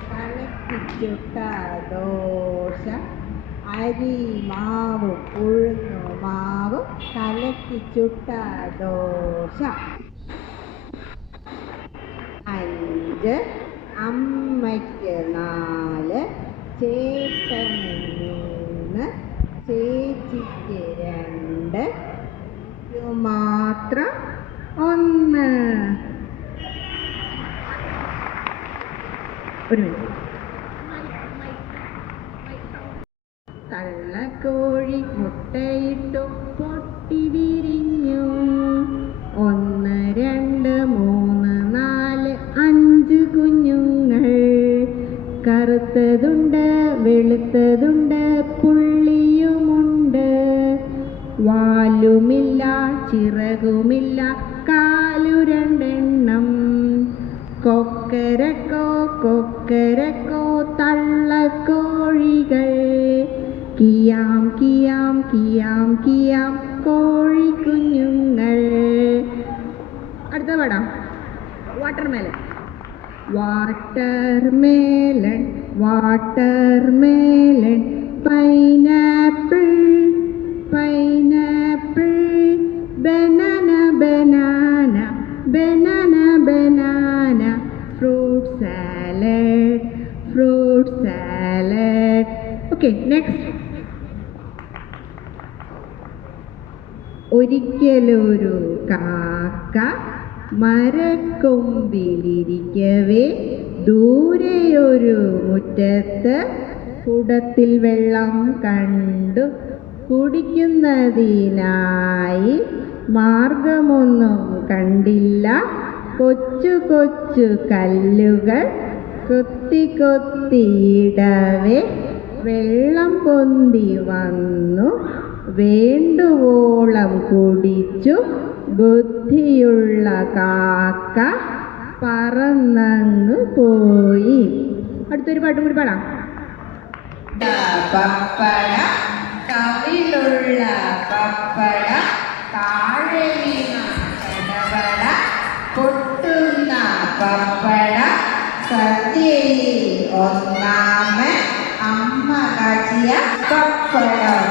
കലക്കിച്ചുട്ട ദോശ, അരി മാവും ഉഴുന്നു മാവും കലക്കിച്ചുട്ട ദോശ. 5 അമ്മയ്ക്ക് 4 ചേട്ടന് 3 ചേച്ചിക്ക് 2 മാത്രം 1. ഒരു മിനിറ്റ്. തള്ളക്കോഴി മുട്ടയിട്ടു പൊട്ടി വിരിഞ്ഞു. 1 2 3 4 5 കുഞ്ഞുങ്ങൾ. കറുത്തതുണ്ട്, വെളുത്തതുണ്ട്, പുള്ളിയുമുണ്ട്. വാലുമില്ല, ചിറകുമില്ല, കാലു 2 എണ്ണം. കൊക്കരക്കോ കൊക്കരക്കോ തള്ളക്കോഴികൾ. കിയാം കിയാം കിയാം കിയാം കോഴിക്കുഞ്ഞുങ്ങൾ. അടുത്ത പാടാം. Watermelon. Watermelon watermelon, pineapple pineapple, banana banana banana banana, fruit salad fruit salad. Okay, next. ഒരിക്കലൊരു കാക്ക മരക്കൊമ്പിലിരിക്കവേ ദൂരെയൊരു മുറ്റത്ത് കുടത്തിൽ വെള്ളം കണ്ടു. കുടിക്കുന്നതിനായി മാർഗമൊന്നും കണ്ടില്ല. കൊച്ചു കൊച്ചു കല്ലുകൾ കൊത്തി കൊത്തിയിടവേ വെള്ളം പൊന്തി വന്നു. വേണ്ടുവോളം കുടിച്ചു ബുദ്ധിയുള്ള കാക്ക പറന്നങ്ങ് പോയി. അടുത്തൊരു പാട്ടും കൂടി പാടാം. പപ്പട കവിളുള്ള പപ്പട, താഴെ വീണ കടവട, പൊട്ടുന്ന പപ്പട, സദ്യയിൽ ഒന്നാമൻ, അമ്മ കാച്ചിയ പപ്പടം.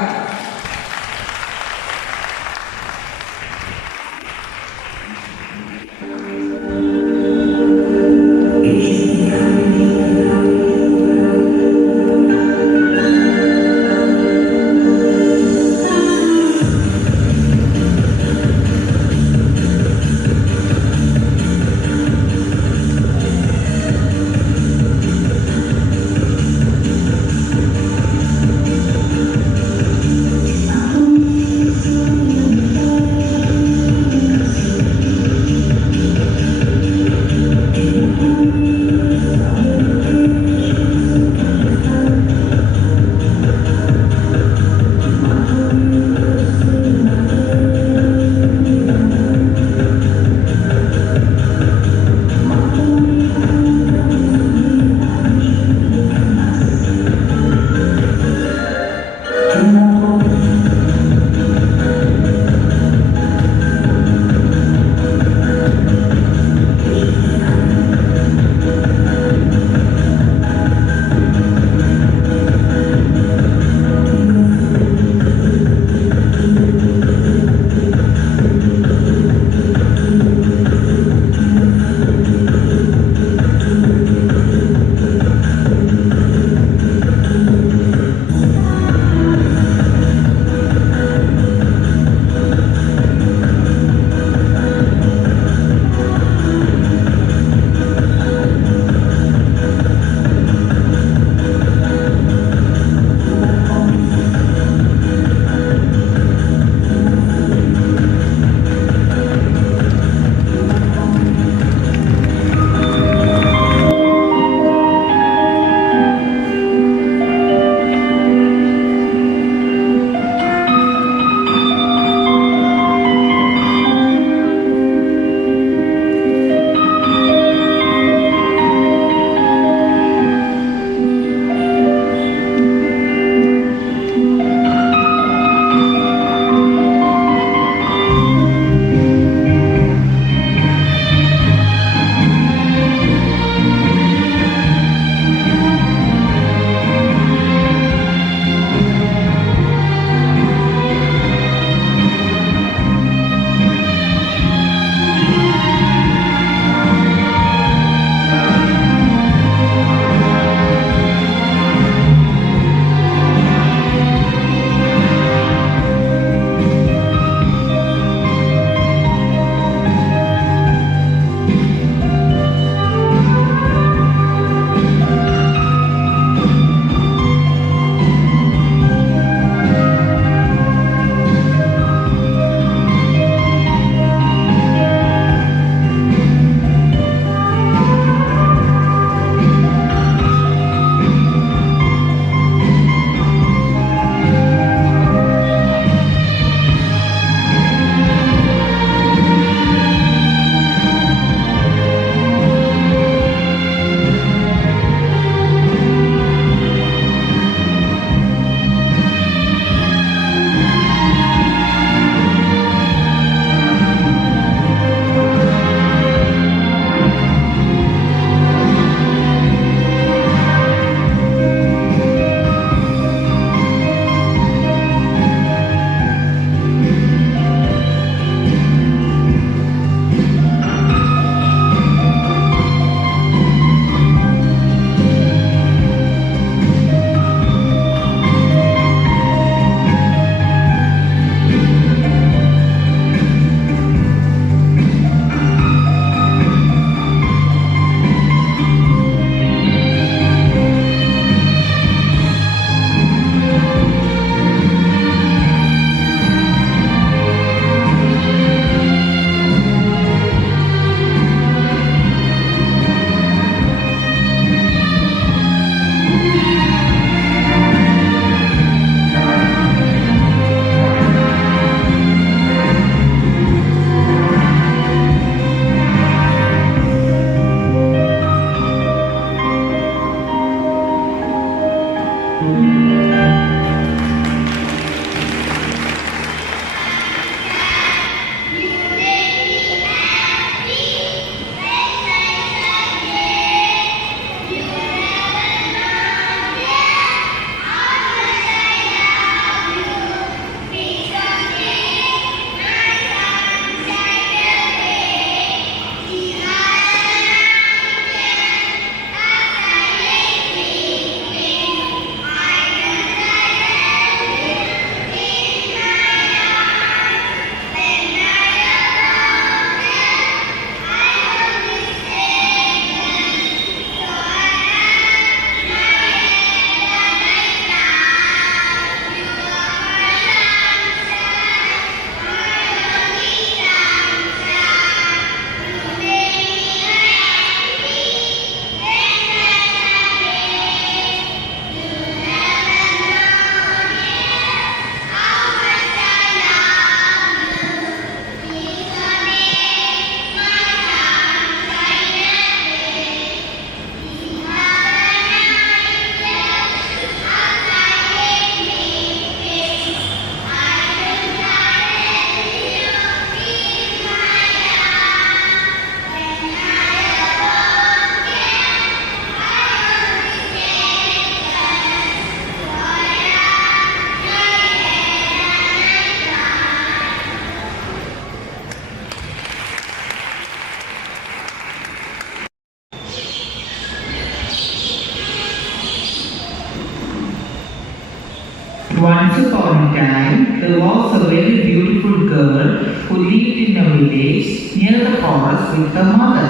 Once upon a time, there was a very beautiful girl who lived in a village near the forest with her mother.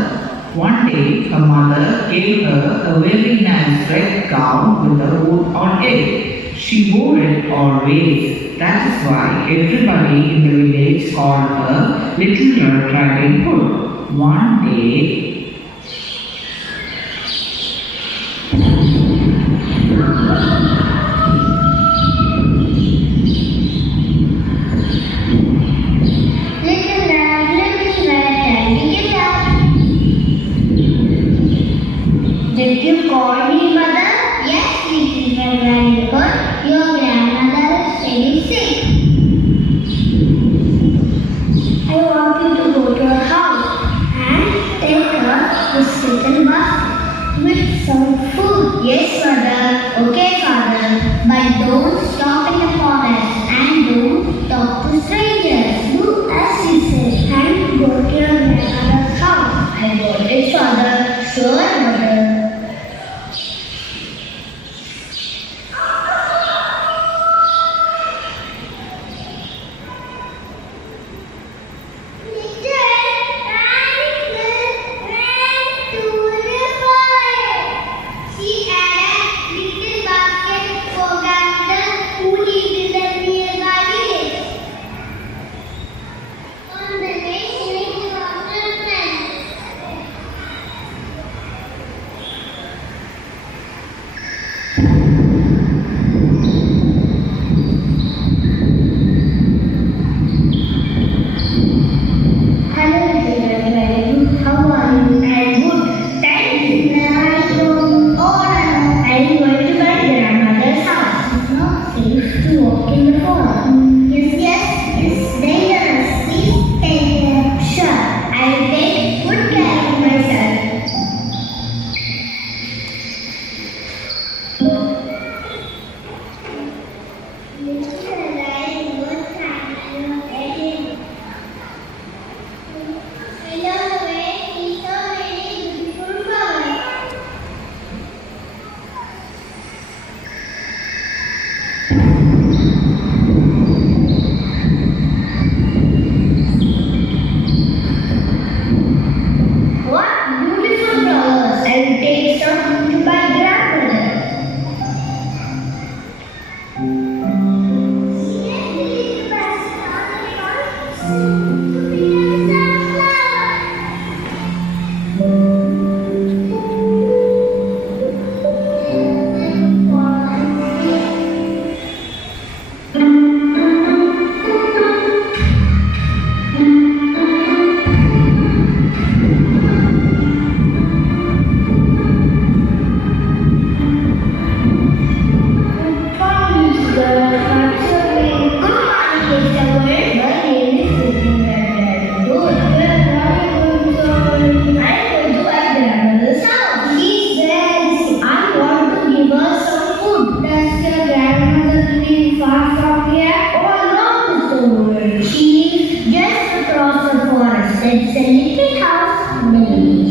One day, her mother gave her a very nice red gown with a hood on it. She wore it always. That is why everybody in the village called her Little Red Riding Hood. One day, Did you call me mother? Yes, Little Red Riding Hood. Your grandmother is very sick. I want you to go to her house and take her this little basket with some food. Yes, mother. Okay, father. But don't stop in the forest and don't talk to strangers. Do as she says and go to your grandmother's house. I got it, father. Sure, mother.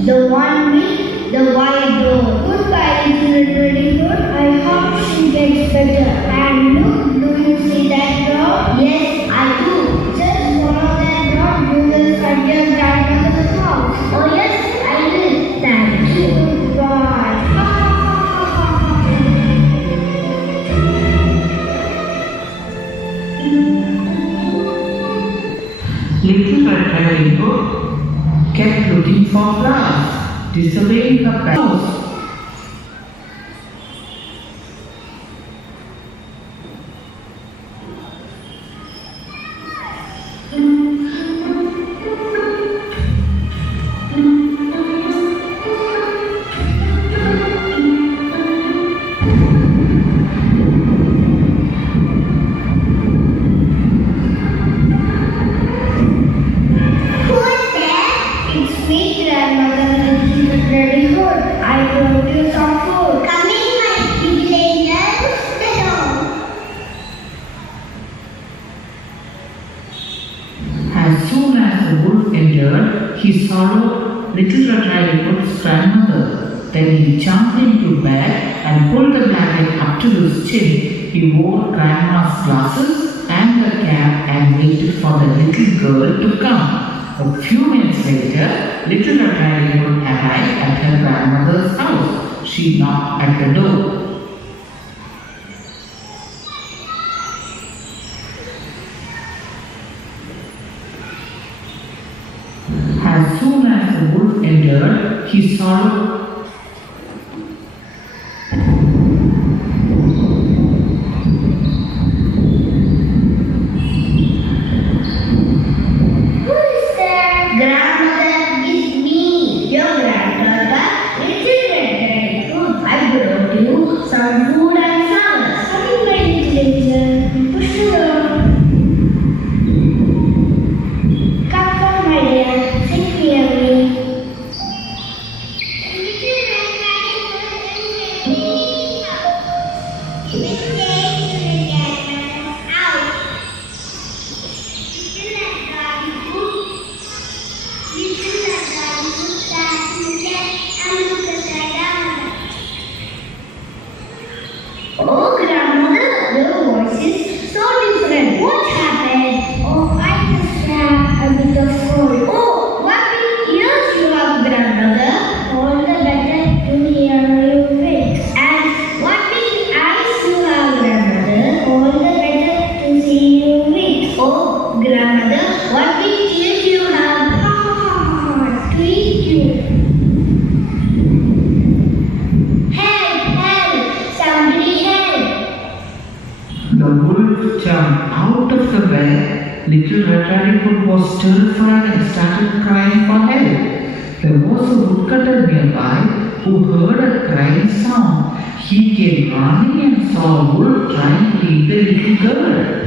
The one with the white door. Goodbye, Little Red Hood. I hope she gets better. And look, do you see that door? Yes, I do. Just follow that door. You will find your grandmother's house. Oh yes, I will. Thank you. Bye. Little Red Riding Hood kept looking for flowers, disobeying her parents. As soon as the wolf entered, he swallowed Little Red Riding Hood's grandmother. Then he jumped into bed and pulled the blanket up to his chin. He wore grandma's glasses and the cap and waited for the little girl to come. A few minutes later, little Red Riding Hood arrived at her grandmother's house. She knocked at the door. As soon as the wolf entered, he saw Little Red Riding Hood was terrified and started crying for help. There was a woodcutter nearby who heard a crying sound. He came running and saw a wolf trying to eat the little girl.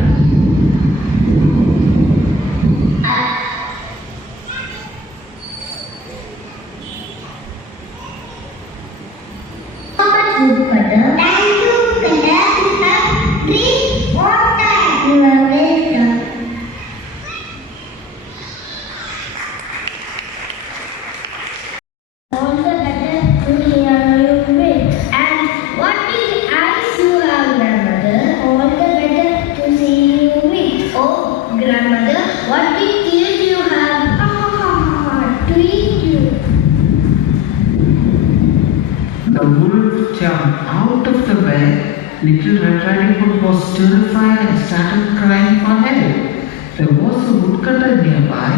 Little Red Riding Hood was terrified and started crying for help. There was a woodcutter nearby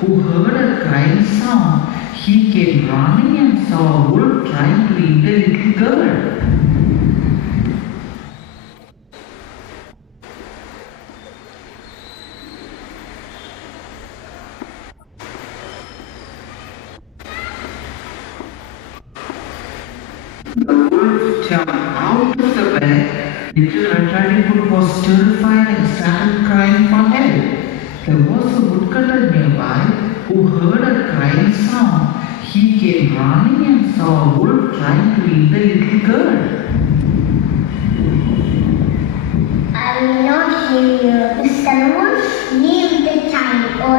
who heard a crying sound. He came running and saw a wolf trying to eat the little girl. The wolf jumped out of the bed. Little Red Riding Hood was terrified and started crying for help. There was a woodcutter nearby who heard a crying sound. He came running and saw a wolf trying to eat the little girl. I will not leave you, Mr. Wolf. Leave the child, or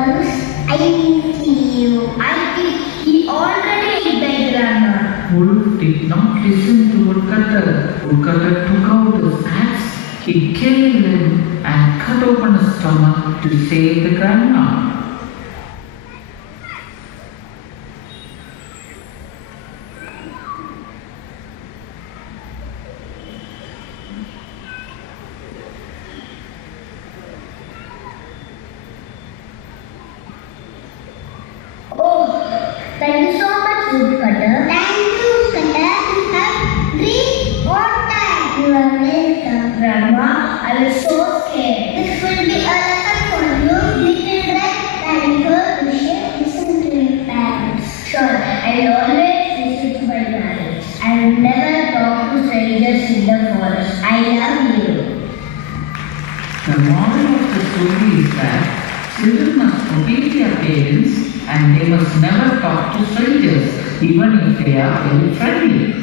I will kill you. I think he already ate the grandma. Wolf did not listen to Woodcutter. Woodcutter took out his axe, he killed him and cut open his stomach to save the grandma. Oh, thank you so much, Woodcutter. Thank you, Cutter. Drink water. You are welcome, Grandma. I was so scared. This will be a lesson for you, Little Red Riding Hood. You should listen to your parents. Sure, I will always listen to my parents. I will never talk to strangers in the forest. I love you. The moral of the story is that children must obey their parents and they must never talk to strangers, even if they are very friendly.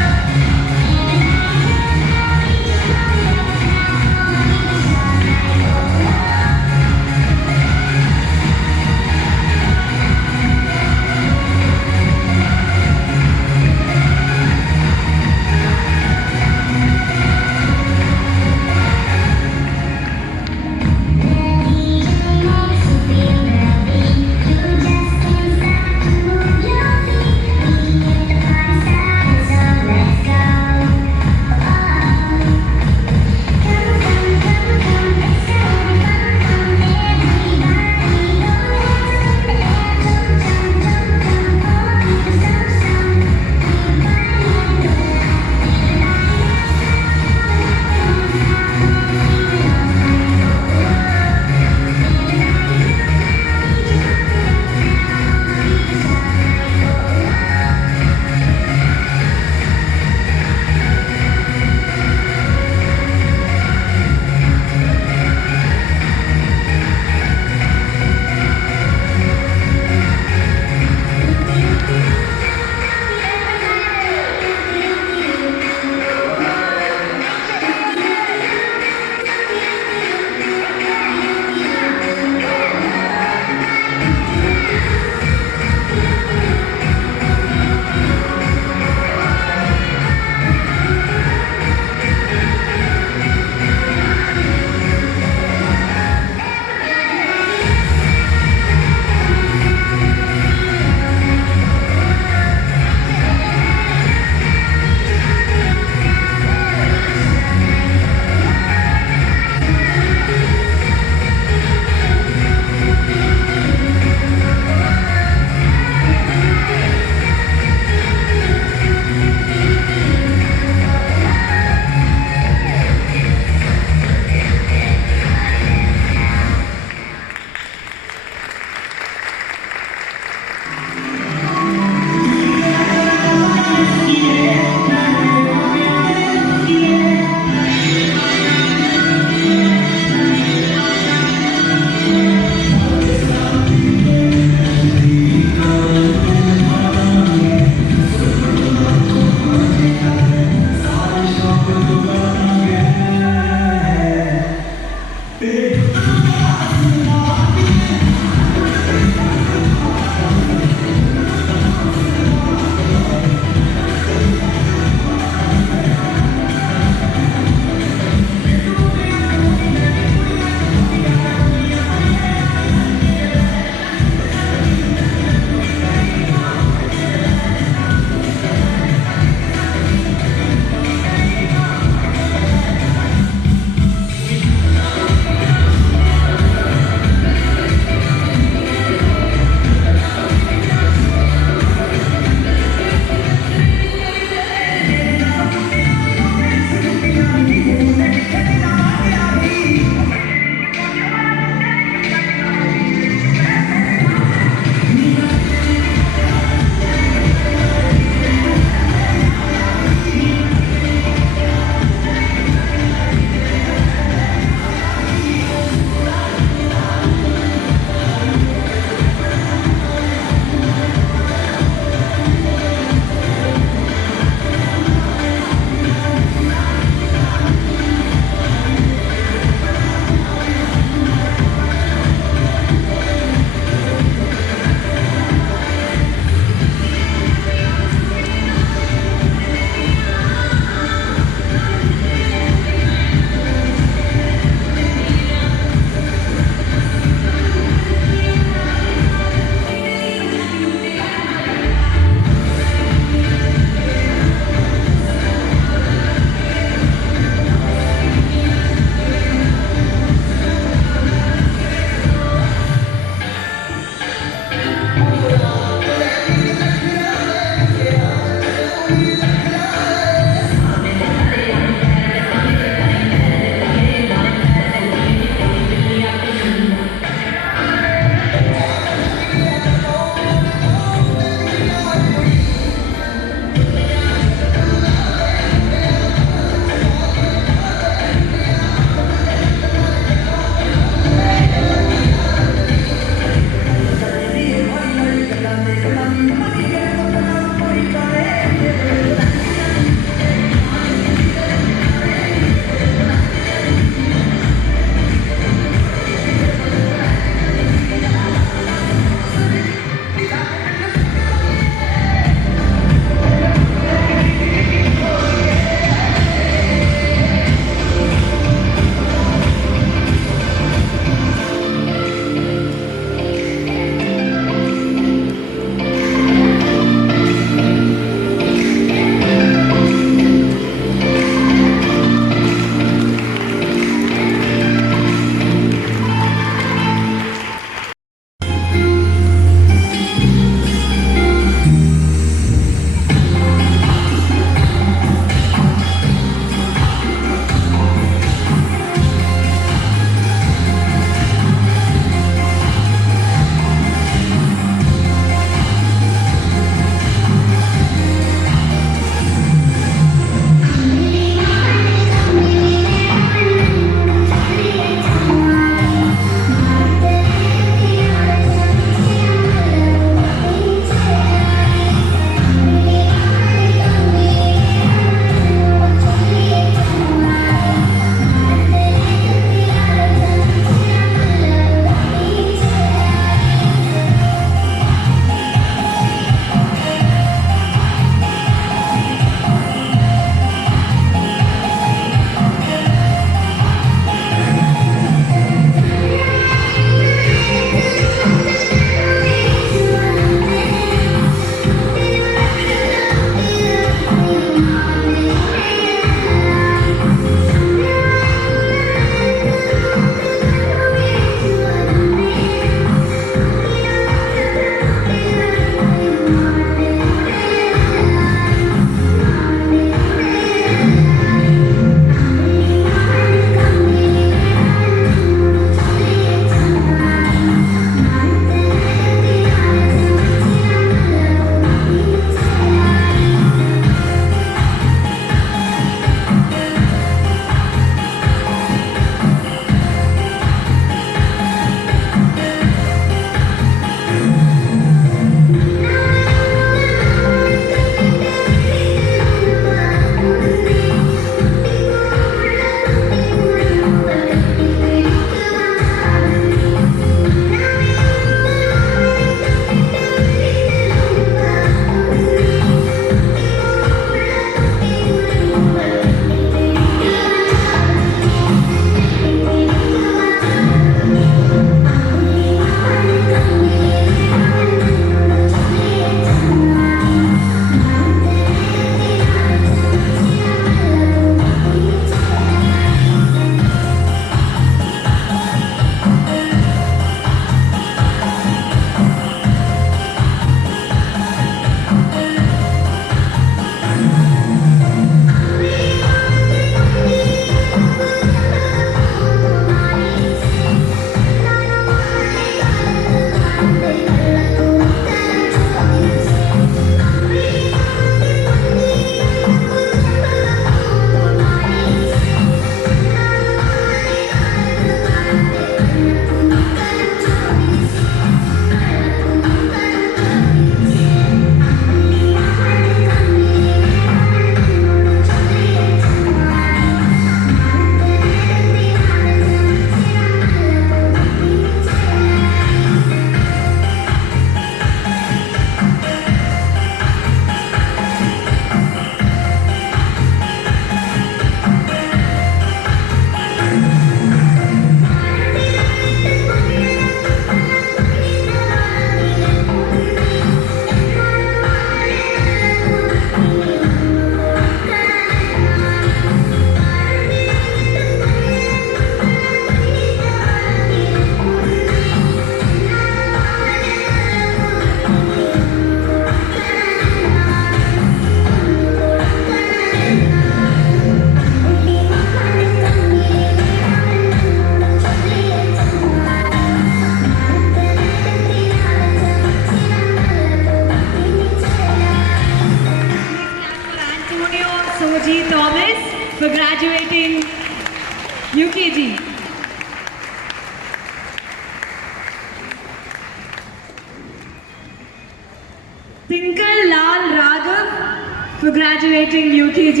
Tinkal Lal Raghav for graduating UKG.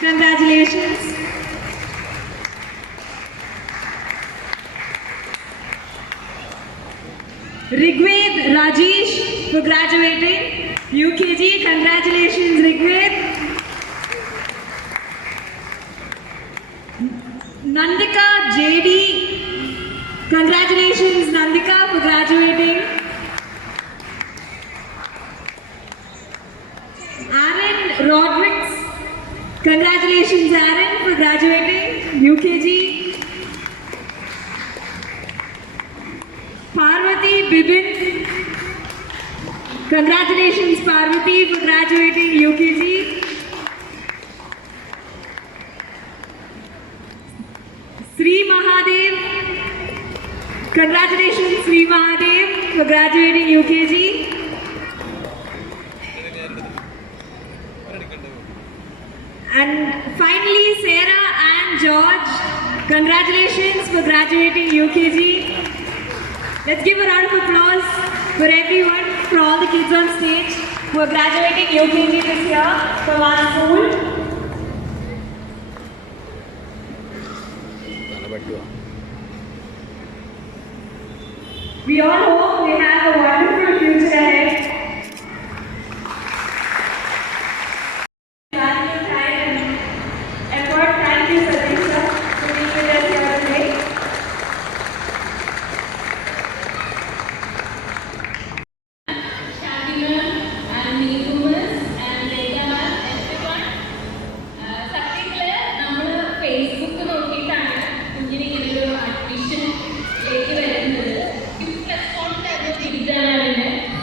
Congratulations. Rigved Rajesh for graduating UKG. Congratulations, Rigved. Nandika JD. Congratulations, Nandika, for graduating. Aaron Rodrigues. Congratulations, Aaron, for graduating UKG. Parvati Bibin. Congratulations, Parvati, for graduating UKG. Sri Mahadev. Congratulations, Sri Mahadev, for graduating UKG. And finally, Sarah and George. Congratulations for graduating UKG. Let's give a round of applause for everyone, for all the kids on stage who are graduating UKG this year from our school. We all hope they have a wonderful future ahead. admission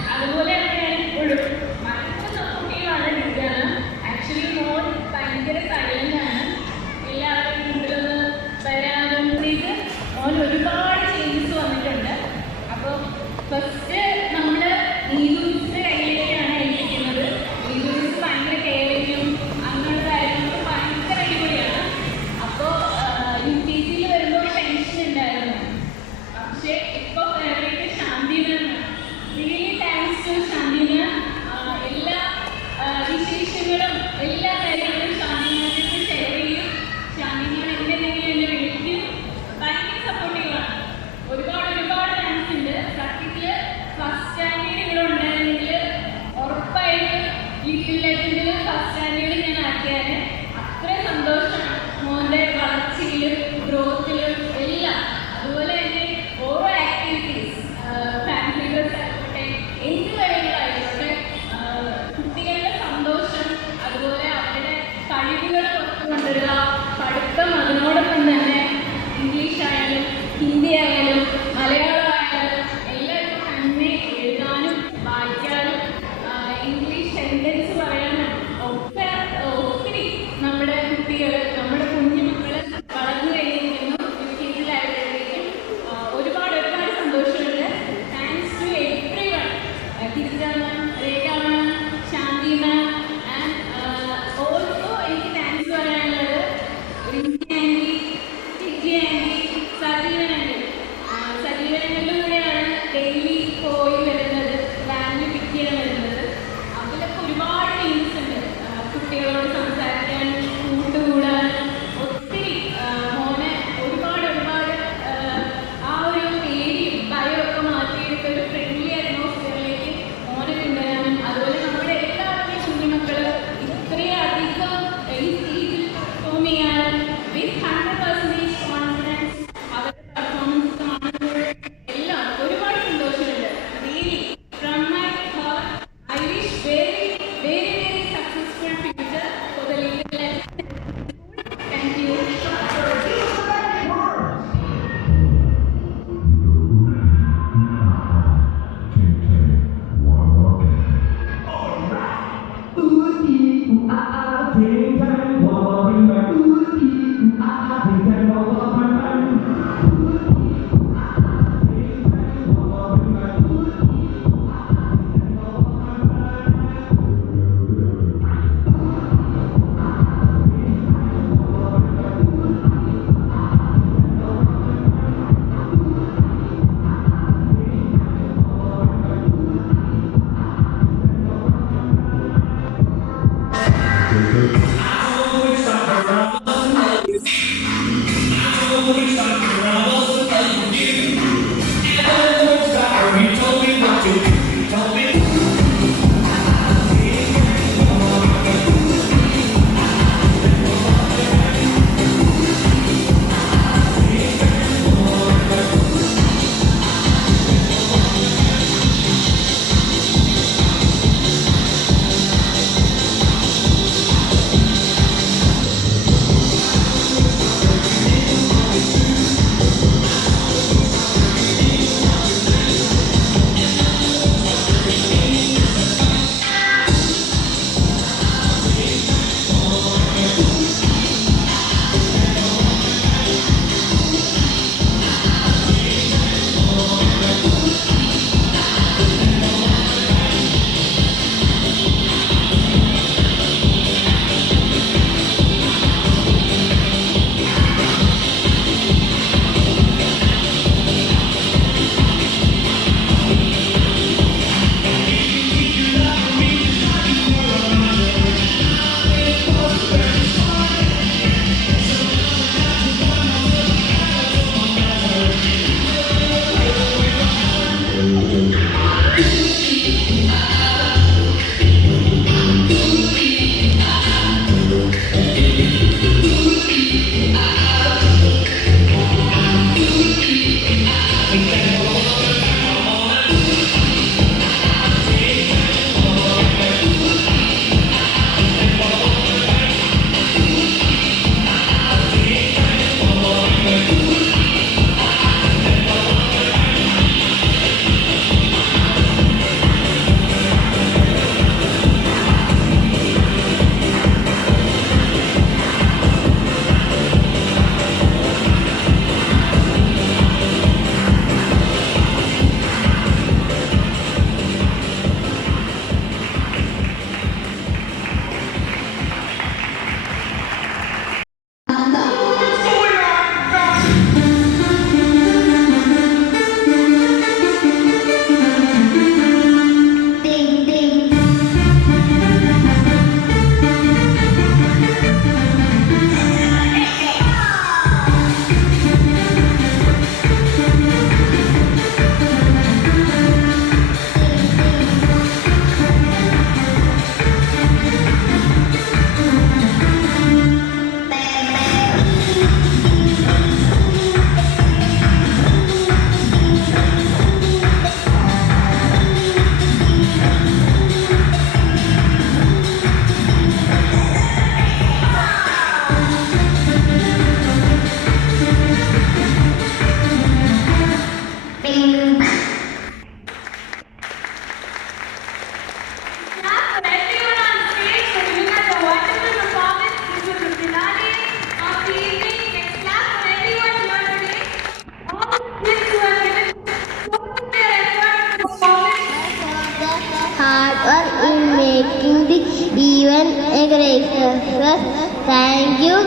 gracious. Thank you,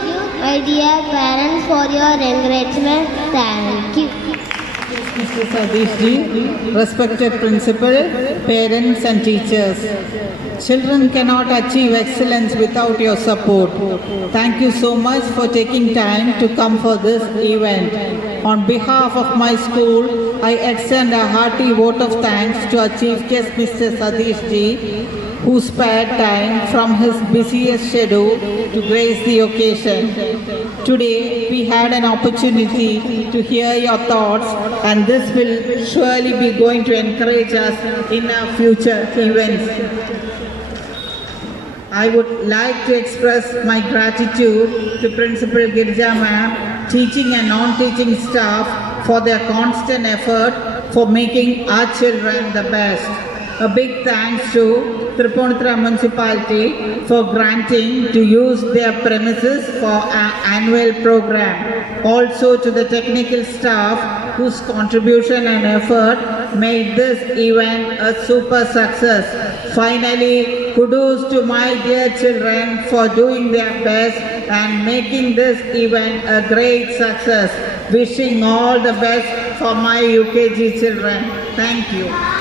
my dear parents, for your encouragement. Thank you. Mr. Sadish ji, respected principal, parents and teachers. Children cannot achieve excellence without your support. Thank you so much for taking time to come for this event. On behalf of my school, I extend a hearty vote of thanks to our Chief Guest Mr. Sadish ji, who spared time from his busiest schedule to grace the occasion. Today, we had an opportunity to hear your thoughts, and this will surely be going to encourage us in our future events. I would like to express my gratitude to Principal Girija ma'am, teaching and non-teaching staff for their constant effort for making our children the best. A big thanks to Tripunithura Municipality for granting to use their premises for our annual program. Also to the technical staff whose contribution and effort made this event a super success. Finally, kudos to my dear children for doing their best and making this event a great success. Wishing all the best for my UKG children. Thank you.